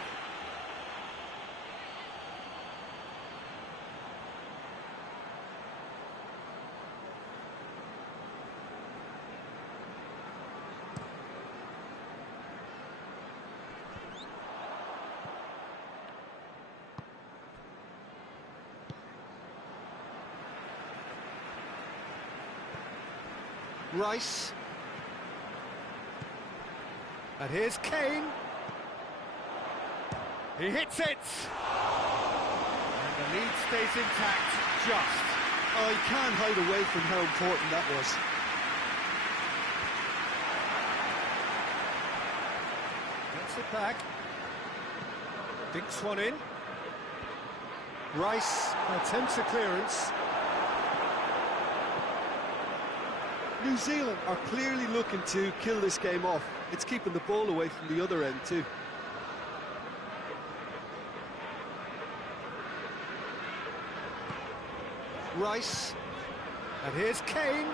Rice. And here's Kane. He hits it. And the lead stays intact, just. Oh, he can't hide away from how important that was. Gets it back. Dinks one in. Rice attempts a clearance. New Zealand are clearly looking to kill this game off. It's keeping the ball away from the other end too. Rice. And here's Kane.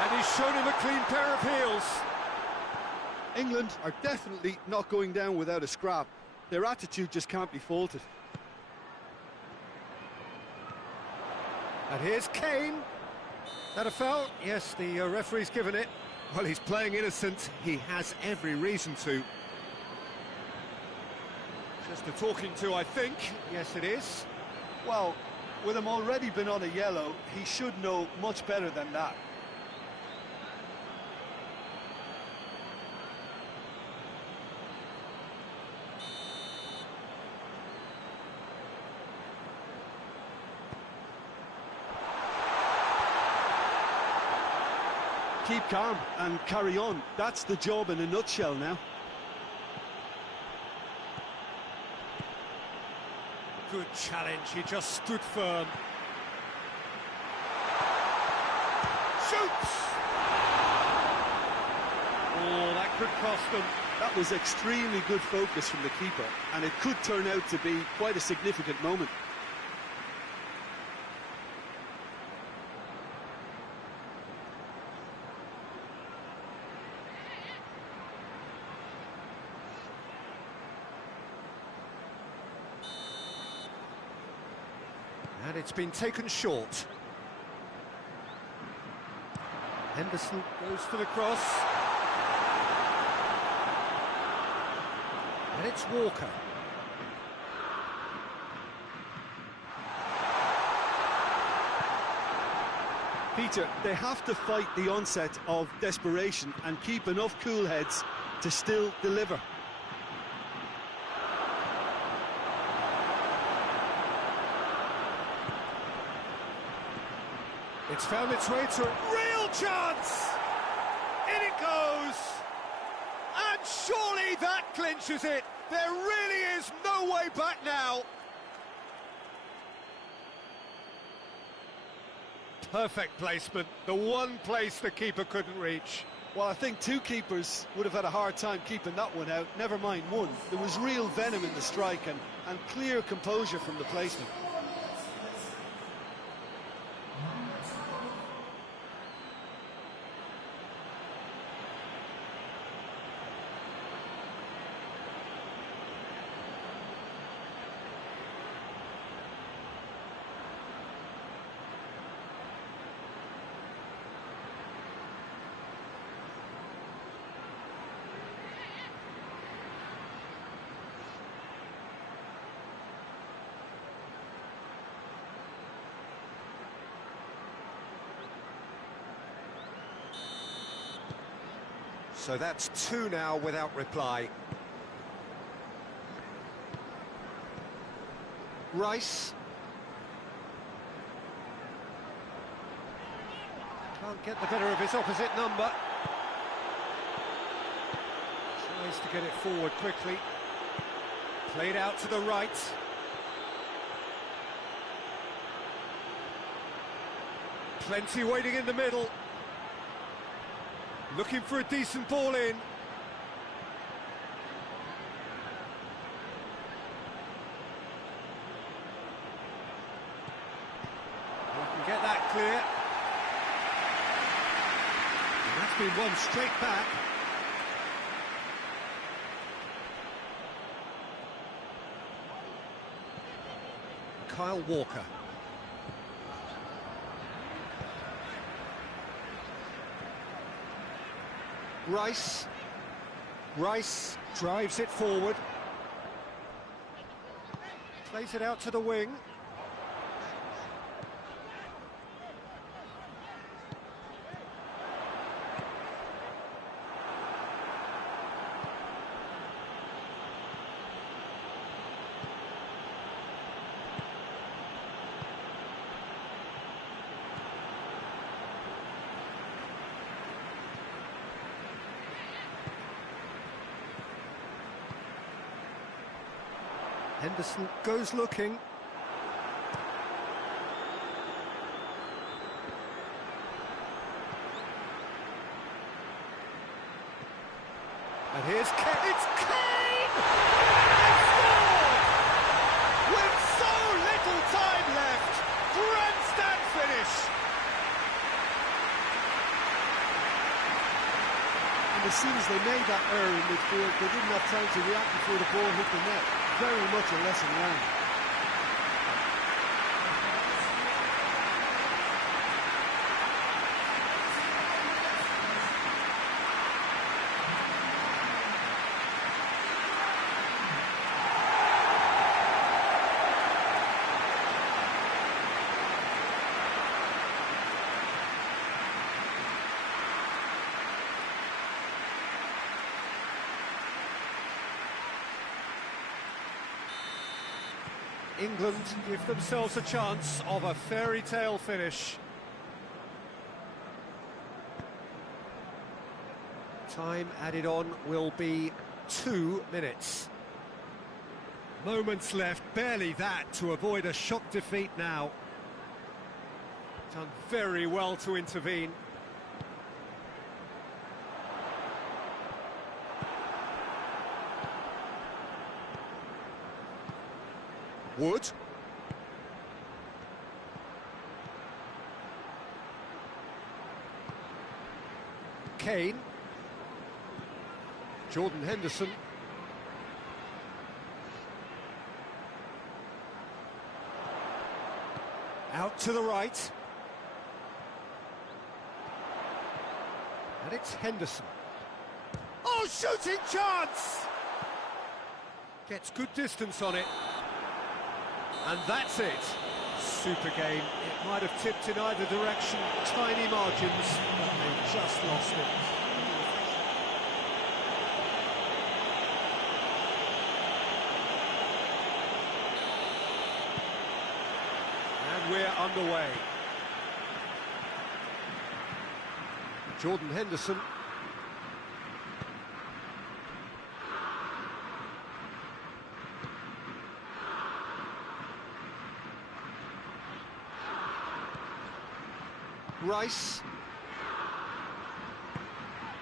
And he's shown him a clean pair of heels. England are definitely not going down without a scrap. Their attitude just can't be faulted. And here's Kane. That a foul? Yes, the referee's given it. Well, he's playing innocent. He has every reason to. Just a talking to, I think. Yes, it is. Well, with him already been on a yellow, he should know much better than that. Keep calm and carry on. That's the job in a nutshell now. Good challenge, he just stood firm. Shoots! Oh, that could cost them. That was extremely good focus from the keeper, and it could turn out to be quite a significant moment. And it's been taken short. Henderson goes for the cross. And it's Walker. Peter, they have to fight the onset of desperation and keep enough cool heads to still deliver. It's found its way to a real chance! In it goes! And surely that clinches it! There really is no way back now! Perfect placement, the one place the keeper couldn't reach. Well, I think two keepers would have had a hard time keeping that one out, never mind one. There was real venom in the strike and clear composure from the placement. So that's two now without reply. Rice. Can't get the better of his opposite number. Tries to get it forward quickly. Played out to the right. Plenty waiting in the middle. Looking for a decent ball in. We can get that clear. And that's been won straight back. Kyle Walker. Rice drives it forward. Plays it out to the wing. Henderson goes looking. And here's Kane. It's Kane! They've scored! With so little time left. Grandstand finish. And as soon as they made that error in midfield, they didn't have time to react before the ball hit the net. Very much a lesson learned. England give themselves a chance of a fairy tale finish. Time added on will be 2 minutes. Moments left, barely that, to avoid a shock defeat now. Done very well to intervene. Wood. Kane. Jordan Henderson. Out to the right. And it's Henderson. Oh, shooting chance! Gets good distance on it. And that's it. Super game. It might have tipped in either direction. Tiny margins, but they just lost it. And we're underway. Jordan Henderson. Rice.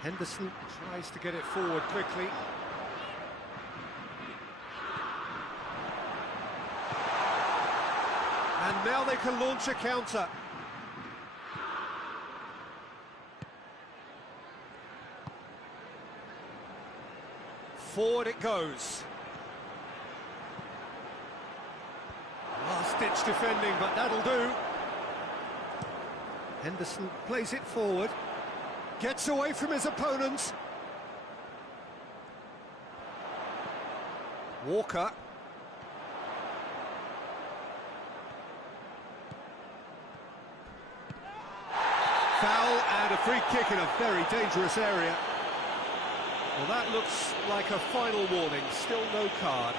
Henderson tries to get it forward quickly. And now they can launch a counter. Forward it goes. Last-ditch defending, but that'll do. Henderson plays it forward, gets away from his opponent. Walker. Foul and a free kick in a very dangerous area. Well, that looks like a final warning, still no card.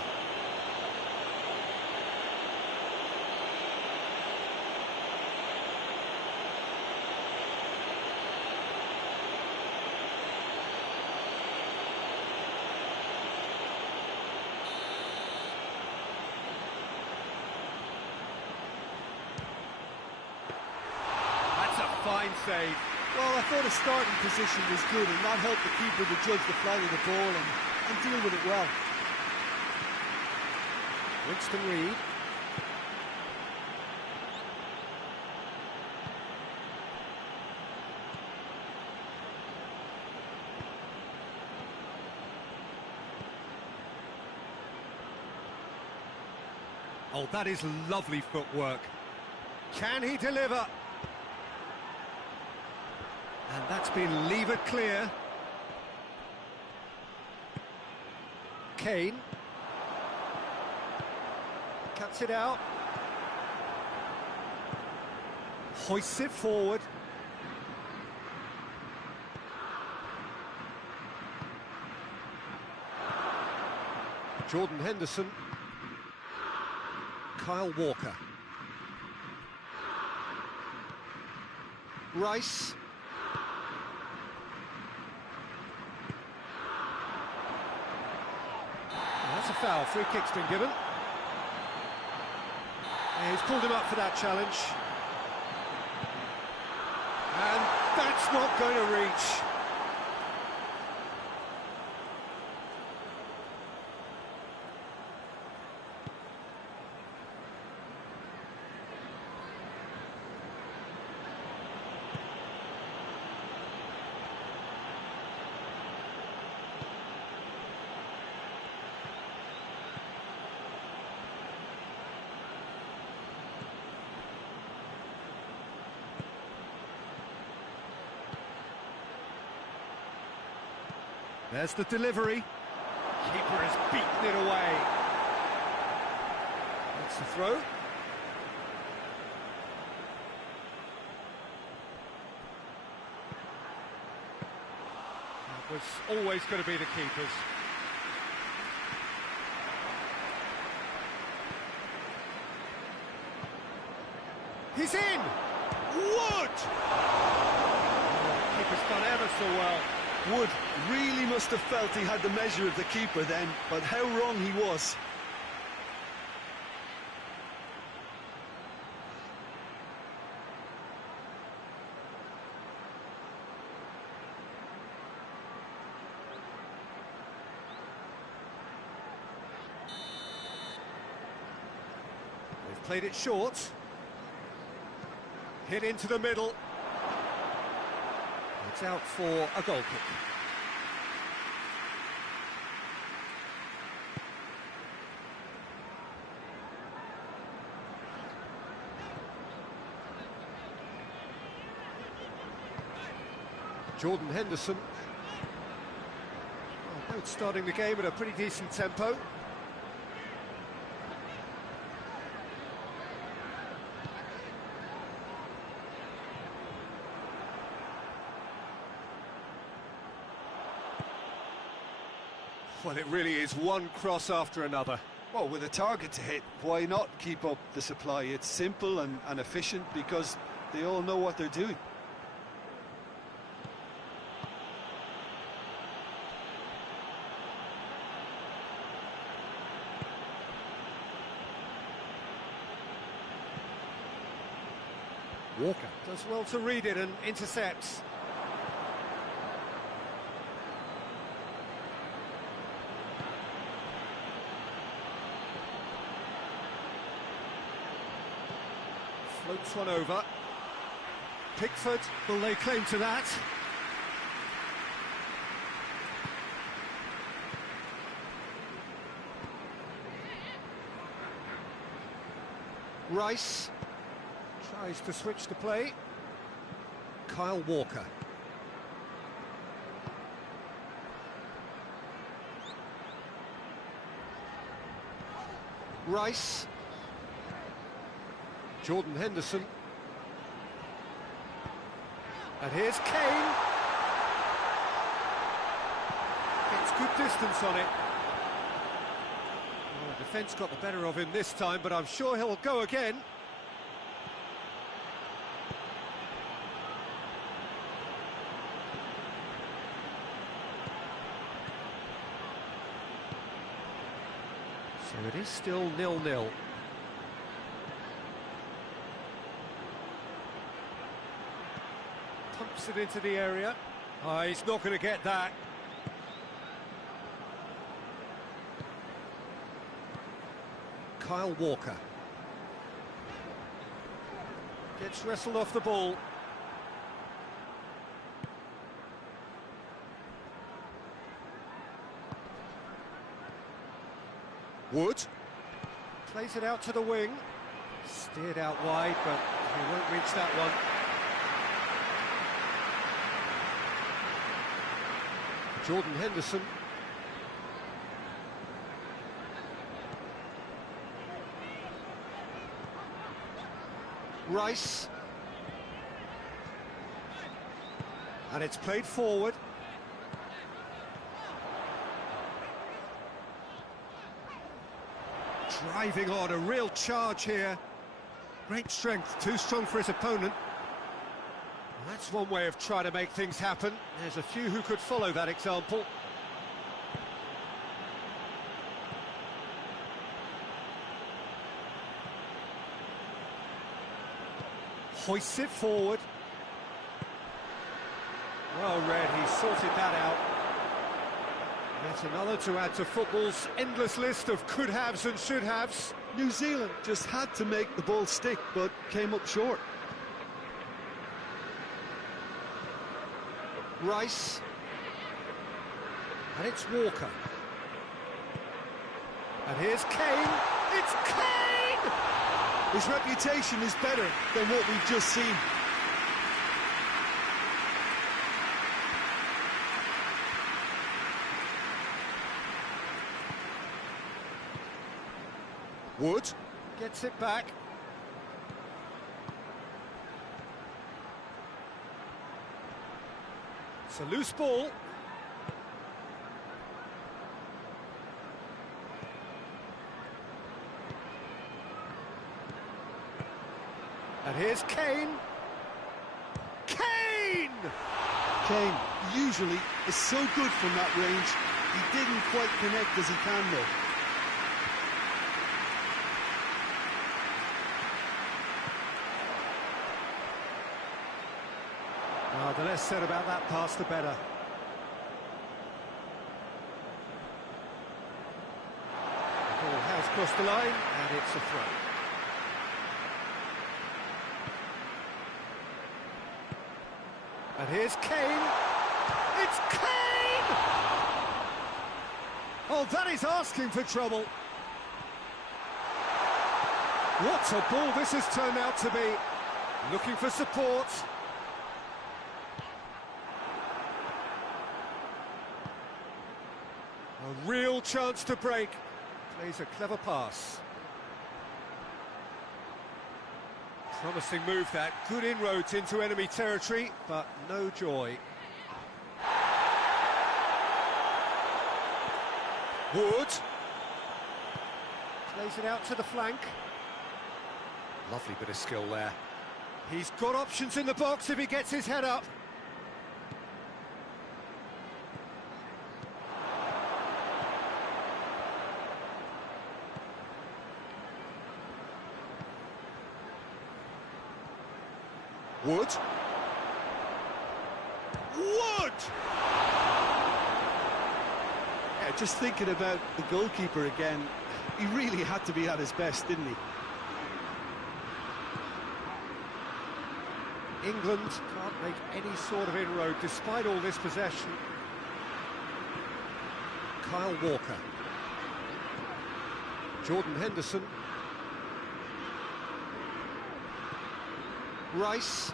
Fine save. Well, I thought his starting position was good, and that helped the keeper to judge the flight of the ball and deal with it well. Winston Reid. Oh, that is lovely footwork. Can he deliver? And that's been levered clear. Kane. Cuts it out. Hoists it forward. Jordan Henderson. Kyle Walker. Rice. That's a foul. Free kick's been given. Yeah, he's pulled him up for that challenge. And that's not going to reach. There's the delivery. Keeper has beaten it away. That's the throw. That was always going to be the keeper's. He's in! Wood! Oh, the keeper's done ever so well. Wood really must have felt he had the measure of the keeper then, but how wrong he was. Played it short. Hit into the middle. It's out for a goal kick. Jordan Henderson. Well, both starting the game at a pretty decent tempo. Well, it really is one cross after another. Well, with a target to hit, why not keep up the supply? It's simple and efficient because they all know what they're doing. Walker does well to read it and intercepts. Floats one over. Pickford will lay claim to that. Rice tries to switch the play. Kyle Walker. Rice. Jordan Henderson. And here's Kane. Gets good distance on it. Oh, the defence got the better of him this time, but I'm sure he'll go again. So it is still 0-0. Pumps it into the area. Oh, he's not going to get that. Kyle Walker. Gets wrestled off the ball. Wood. Plays it out to the wing. Steered out wide, but he won't reach that one. Jordan Henderson. Rice. And it's played forward. Driving on, a real charge here. Great strength, too strong for his opponent. Well, that's one way of trying to make things happen. There's a few who could follow that example. Hoists it forward. Well read, he sorted that out. That's another to add to football's endless list of could-haves and should-haves. New Zealand just had to make the ball stick, but came up short. Rice. And it's Walker. And here's Kane. It's Kane! His reputation is better than what we've just seen. Wood gets it back. It's a loose ball. And here's Kane. Kane! Kane usually is so good from that range. He didn't quite connect as he can though. The less said about that pass, the better. The ball has crossed the line, and it's a throw. And here's Kane. It's Kane! Oh, that is asking for trouble. What a ball this has turned out to be. Looking for support. A real chance to break. Plays a clever pass. Promising move that. Good inroads into enemy territory, but no joy. Wood. Plays it out to the flank. Lovely bit of skill there. He's got options in the box if he gets his head up. Wood. Wood! Yeah, just thinking about the goalkeeper again, he really had to be at his best, didn't he? England can't make any sort of inroad despite all this possession. Kyle Walker. Jordan Henderson. Rice.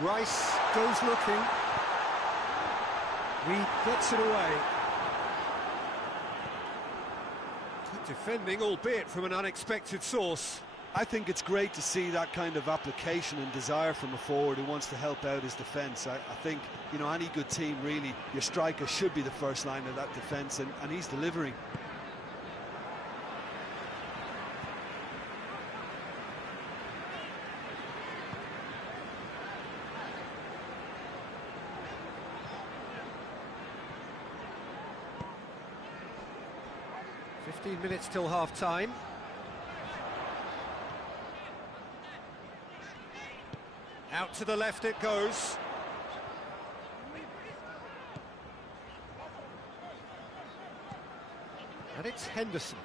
Rice goes looking. Reed gets it away. Good defending, albeit from an unexpected source. I think it's great to see that kind of application and desire from a forward who wants to help out his defence. I think, you know, any good team, really, your striker should be the first line of that defence, and he's delivering. "15 minutes till half-time. Out to the left it goes. And it's Henderson.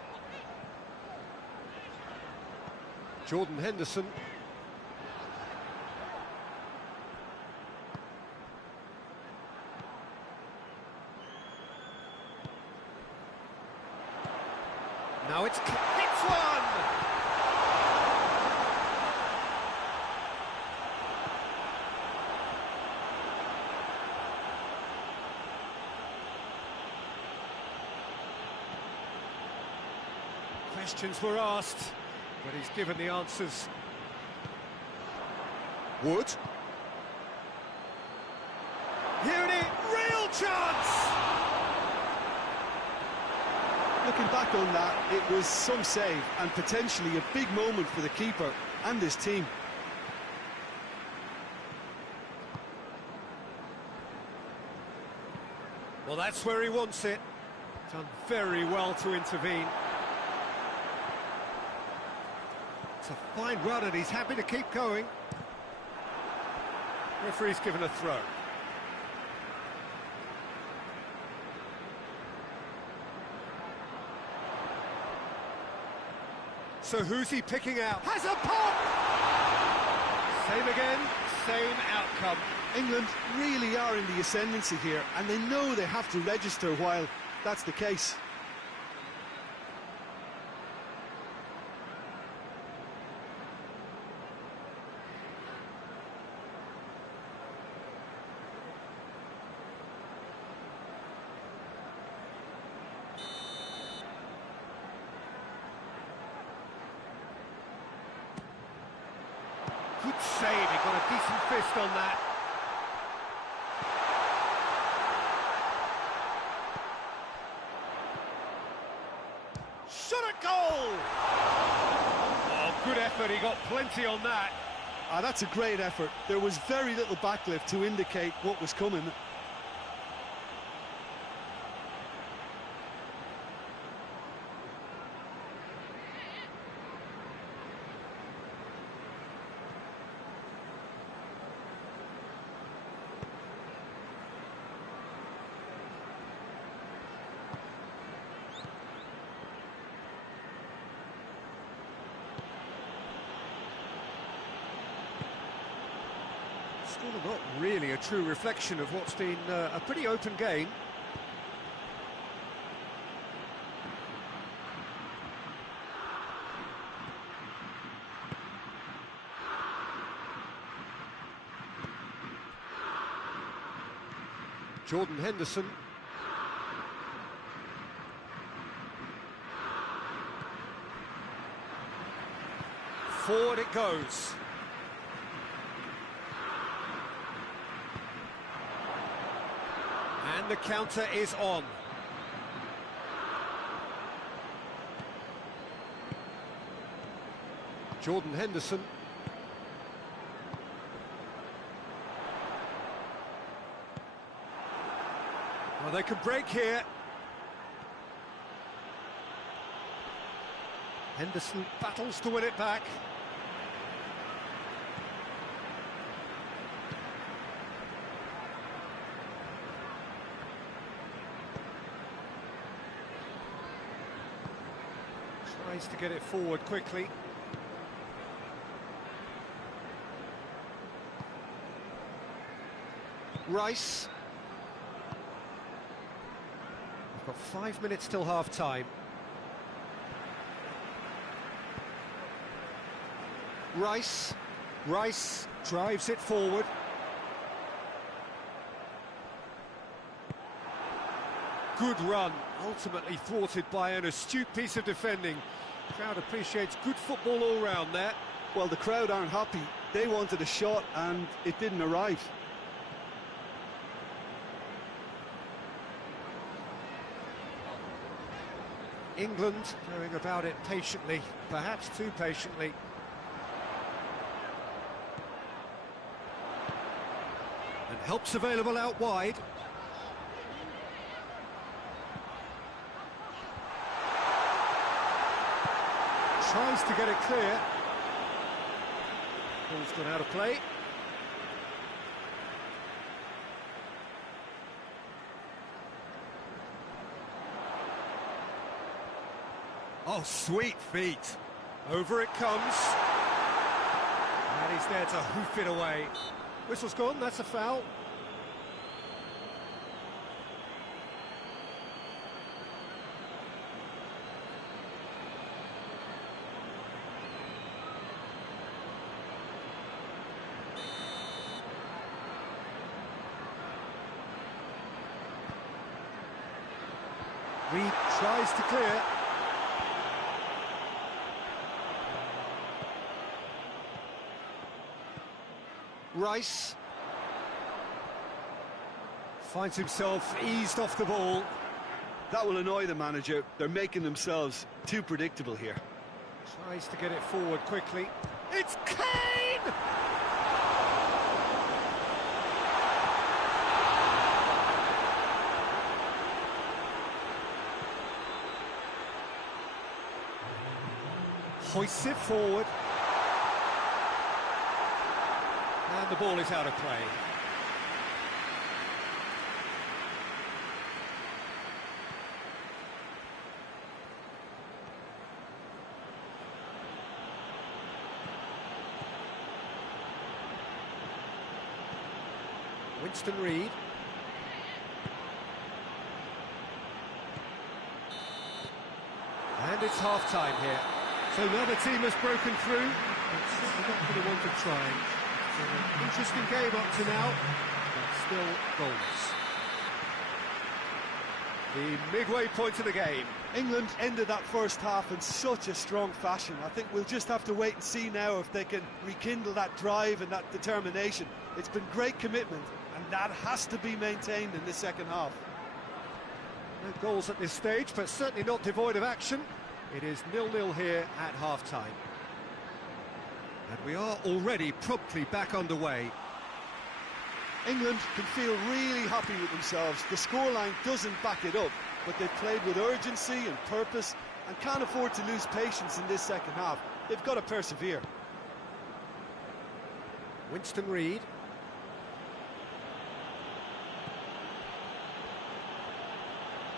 Jordan Henderson. Now it's one! Questions were asked, but he's given the answers. Wood. Here it is, real chance! Looking back on that, it was some save and potentially a big moment for the keeper and his team. Well, that's where he wants it. Done very well to intervene. It's a fine run and he's happy to keep going. Referee's given a throw. So who's he picking out? Has a pop! Same again, same outcome. England really are in the ascendancy here, and they know they have to register while that's the case. Good save, he got a decent fist on that. Shot a goal! Oh, good effort, he got plenty on that. That's a great effort. There was very little backlift to indicate what was coming. Still not really a true reflection of what's been a pretty open game. Jordan Henderson. Forward it goes. And the counter is on. Jordan Henderson. Well, they can break here. Henderson battles to win it back. Tries to get it forward quickly. Rice. We've got 5 minutes till half-time. Rice drives it forward. Good run, ultimately thwarted by an astute piece of defending. Crowd appreciates good football all round there. Well, the crowd aren't happy. They wanted a shot and it didn't arrive. England going about it patiently, perhaps too patiently. And help's available out wide. Tries to get it clear. Ball's gone out of play. Oh, sweet feet. Over it comes. And he's there to hoof it away. Whistle's gone, that's a foul. Reed tries to clear. Rice finds himself eased off the ball. That will annoy the manager. They're making themselves too predictable here. Tries to get it forward quickly. It's Kane! Hoists it forward. And the ball is out of play. Winston Reed. And it's half-time here. So now the team has broken through. It's certainly not for the want of trying. An interesting game up to now, but still goals. The midway point of the game. England ended that first half in such a strong fashion. I think we'll just have to wait and see now if they can rekindle that drive and that determination. It's been great commitment, and that has to be maintained in the second half. No goals at this stage, but certainly not devoid of action. It is 0-0 here at half-time. And we are already promptly back underway. England can feel really happy with themselves. The scoreline doesn't back it up, but they've played with urgency and purpose and can't afford to lose patience in this second half. They've got to persevere. Winston Reed.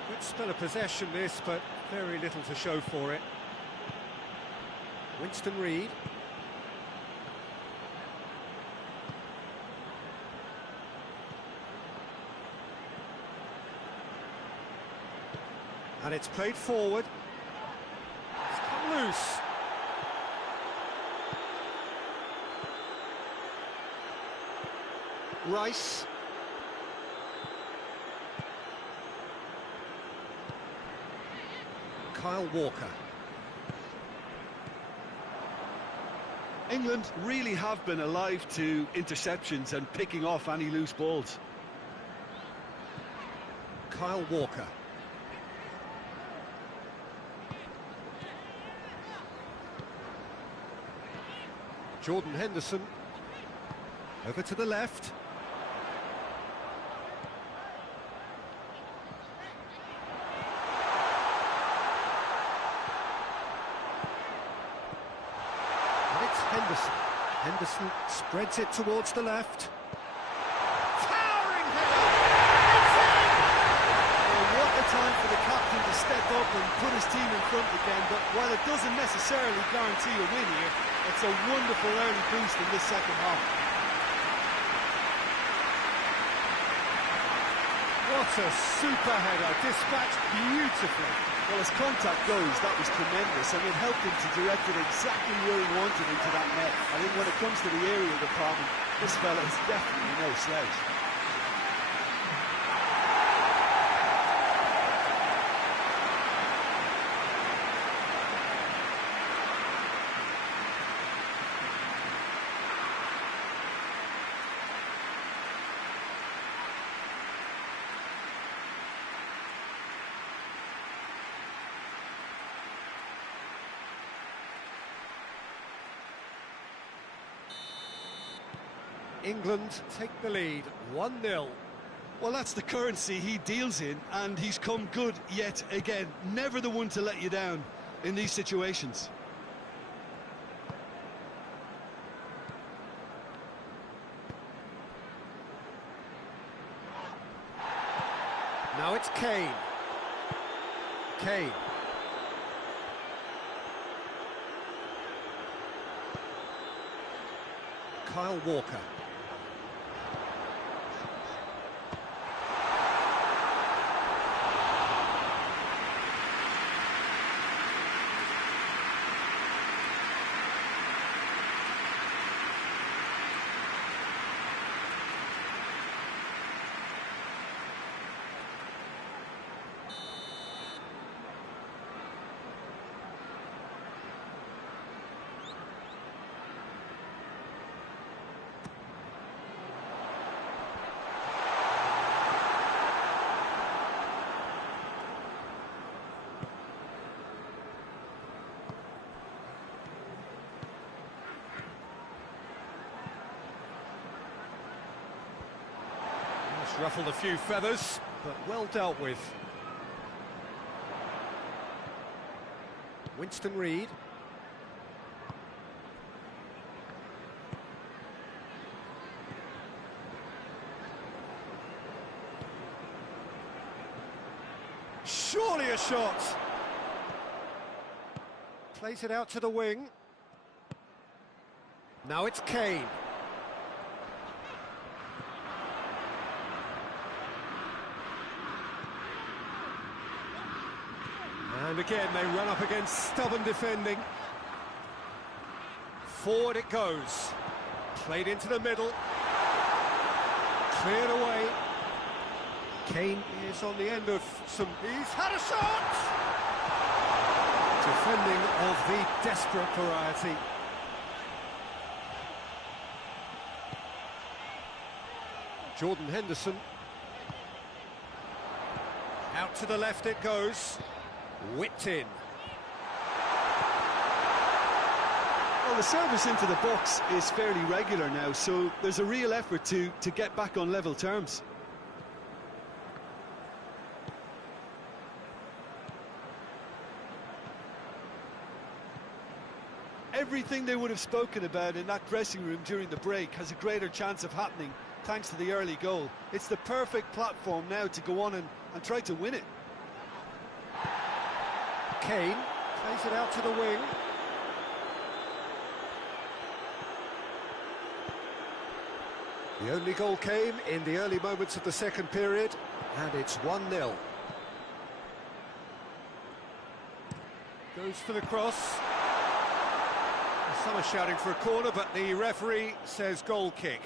Good spell of possession this, but very little to show for it. Winston Reed. And it's played forward. It's come loose. Rice. Kyle Walker. England really have been alive to interceptions and picking off any loose balls. Kyle Walker. Jordan Henderson. Over to the left. Henderson. Henderson spreads it towards the left. Towering header! It's in! Well, what a time for the captain to step up and put his team in front again, but while it doesn't necessarily guarantee a win here, it's a wonderful early boost in this second half. What a super header, dispatched beautifully. Well, as contact goes, that was tremendous, and it helped him to direct it exactly where he wanted into that net. I think when it comes to the aerial department, this fella is definitely no slouch. England take the lead, 1-0. Well, that's the currency he deals in, and he's come good yet again. Never the one to let you down in these situations. Now it's Kane. Kane. Kyle Walker. Ruffled a few feathers, but well dealt with. Winston Reid. Surely a shot. Plays it out to the wing. Now it's Kane. And again, they run up against stubborn defending. Forward it goes. Played into the middle. Cleared away. Kane is on the end of some... He's had a shot! Defending of the desperate variety. Jordan Henderson. Out to the left it goes. Whipped in. Well, the service into the box is fairly regular now, so there's a real effort to get back on level terms. Everything they would have spoken about in that dressing room during the break has a greater chance of happening thanks to the early goal. It's the perfect platform now to go on and try to win it. Kane plays it out to the wing. The only goal came in the early moments of the second period, and it's 1-0. Goes for the cross. Some are shouting for a corner, but the referee says goal kick.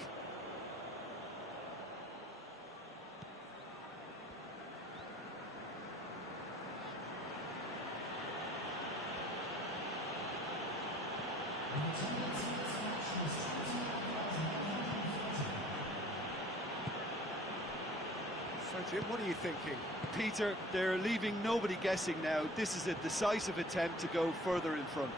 So, Jim, what are you thinking? Peter, they're leaving nobody guessing now. This is a decisive attempt to go further in front.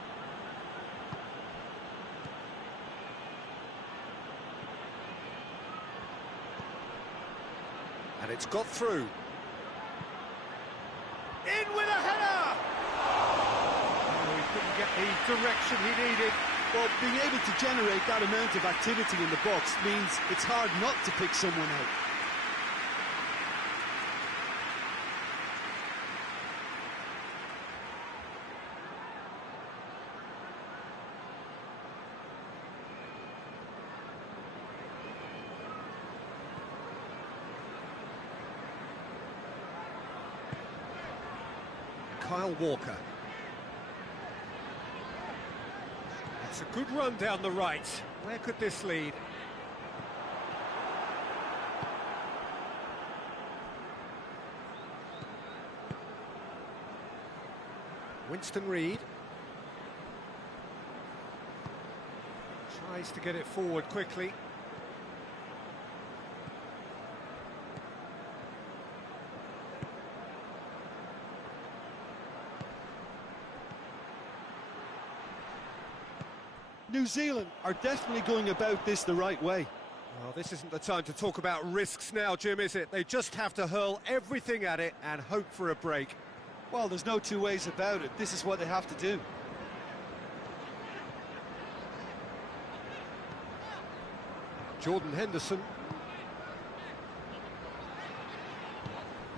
And it's got through. In with a header! Oh, he couldn't get the direction he needed. Well, being able to generate that amount of activity in the box means it's hard not to pick someone out. Kyle Walker. It's a good run down the right. Where could this lead? Winston Reid. Tries to get it forward quickly. New Zealand are definitely going about this the right way. Well, this isn't the time to talk about risks now, Jim, is it? They just have to hurl everything at it and hope for a break. Well, there's no two ways about it. This is what they have to do. Jordan Henderson.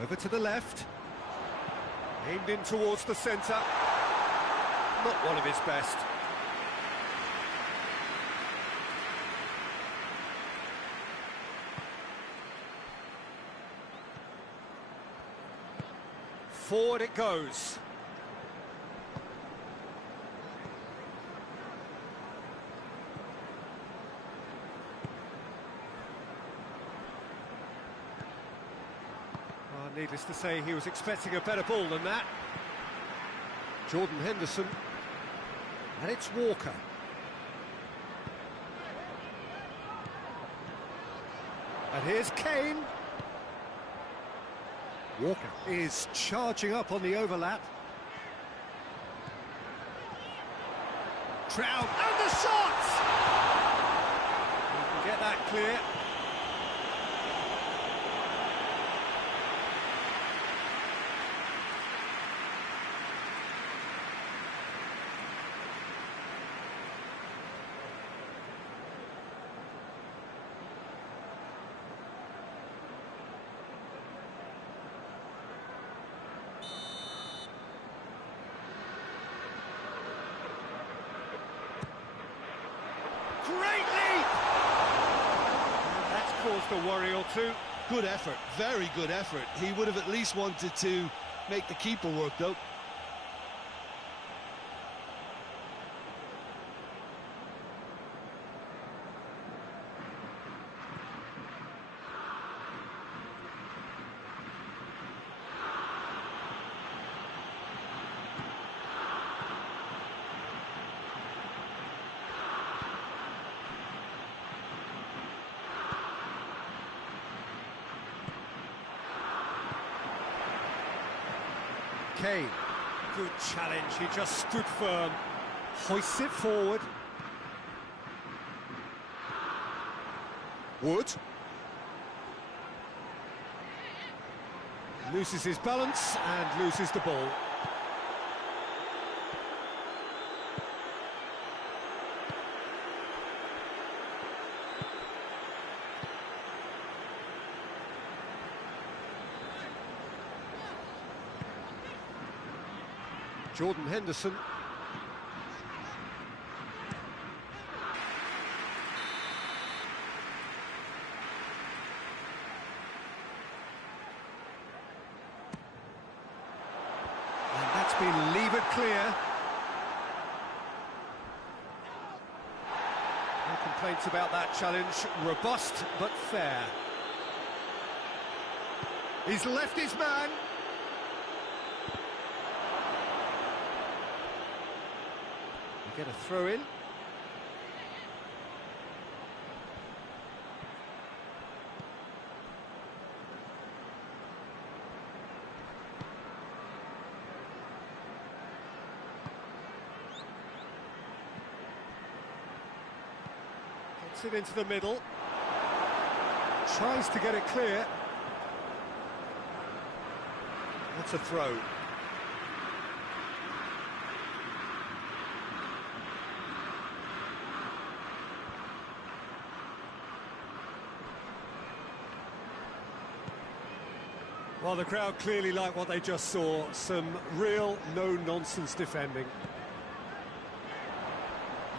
Over to the left. Aimed in towards the centre. Not one of his best. Forward it goes. Needless to say, he was expecting a better ball than that. Jordan Henderson. And it's Walker. And here's Kane. Walker is charging up on the overlap. Trout, and the shot! He can get that clear. Great leap! And that's caused a worry or two. Good effort, very good effort. He would have at least wanted to make the keeper work, though. Kane, good challenge, he just stood firm, hoists it forward. Wood. Loses his balance and loses the ball. Jordan Henderson. And that's been levered clear. complaints about that challenge. Robust, but fair. He's left his man. We get a throw in. Gets it into the middle. Tries to get it clear. That's a throw. Well, the crowd clearly like what they just saw. Some real no-nonsense defending.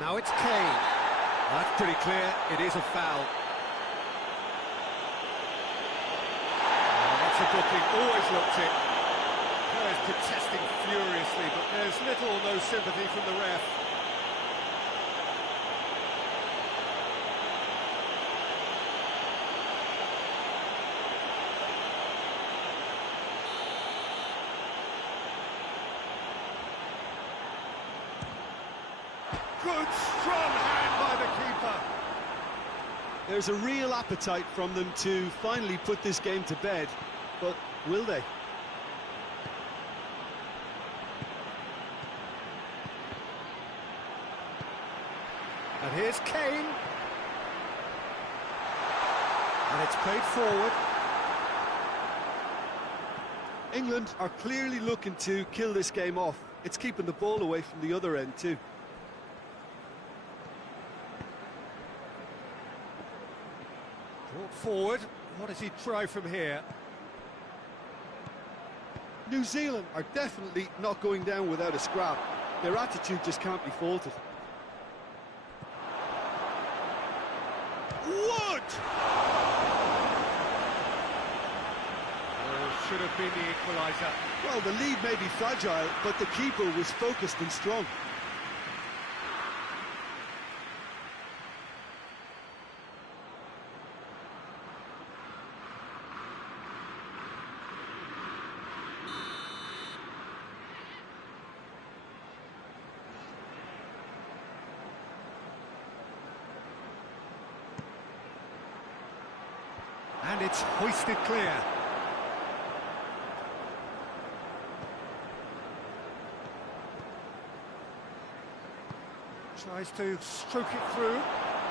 Now it's Kane. That's pretty clear. It is a foul. Oh, that's a booking. Always looked it. Players protesting furiously, but there's little or no sympathy from the ref. Good, strong hand by the keeper. There's a real appetite from them to finally put this game to bed, but will they? And here's Kane. And it's played forward. England are clearly looking to kill this game off. It's keeping the ball away from the other end too. Brought forward. What does he try from here? New Zealand are definitely not going down without a scrap. Their attitude just can't be faulted. Wood! Oh, should have been the equaliser. Well, the lead may be fragile, but the keeper was focused and strong. And it's hoisted clear. Tries to stroke it through.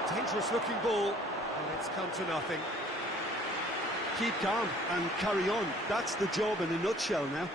Dangerous looking ball. And it's come to nothing. Keep calm and carry on. That's the job in a nutshell now.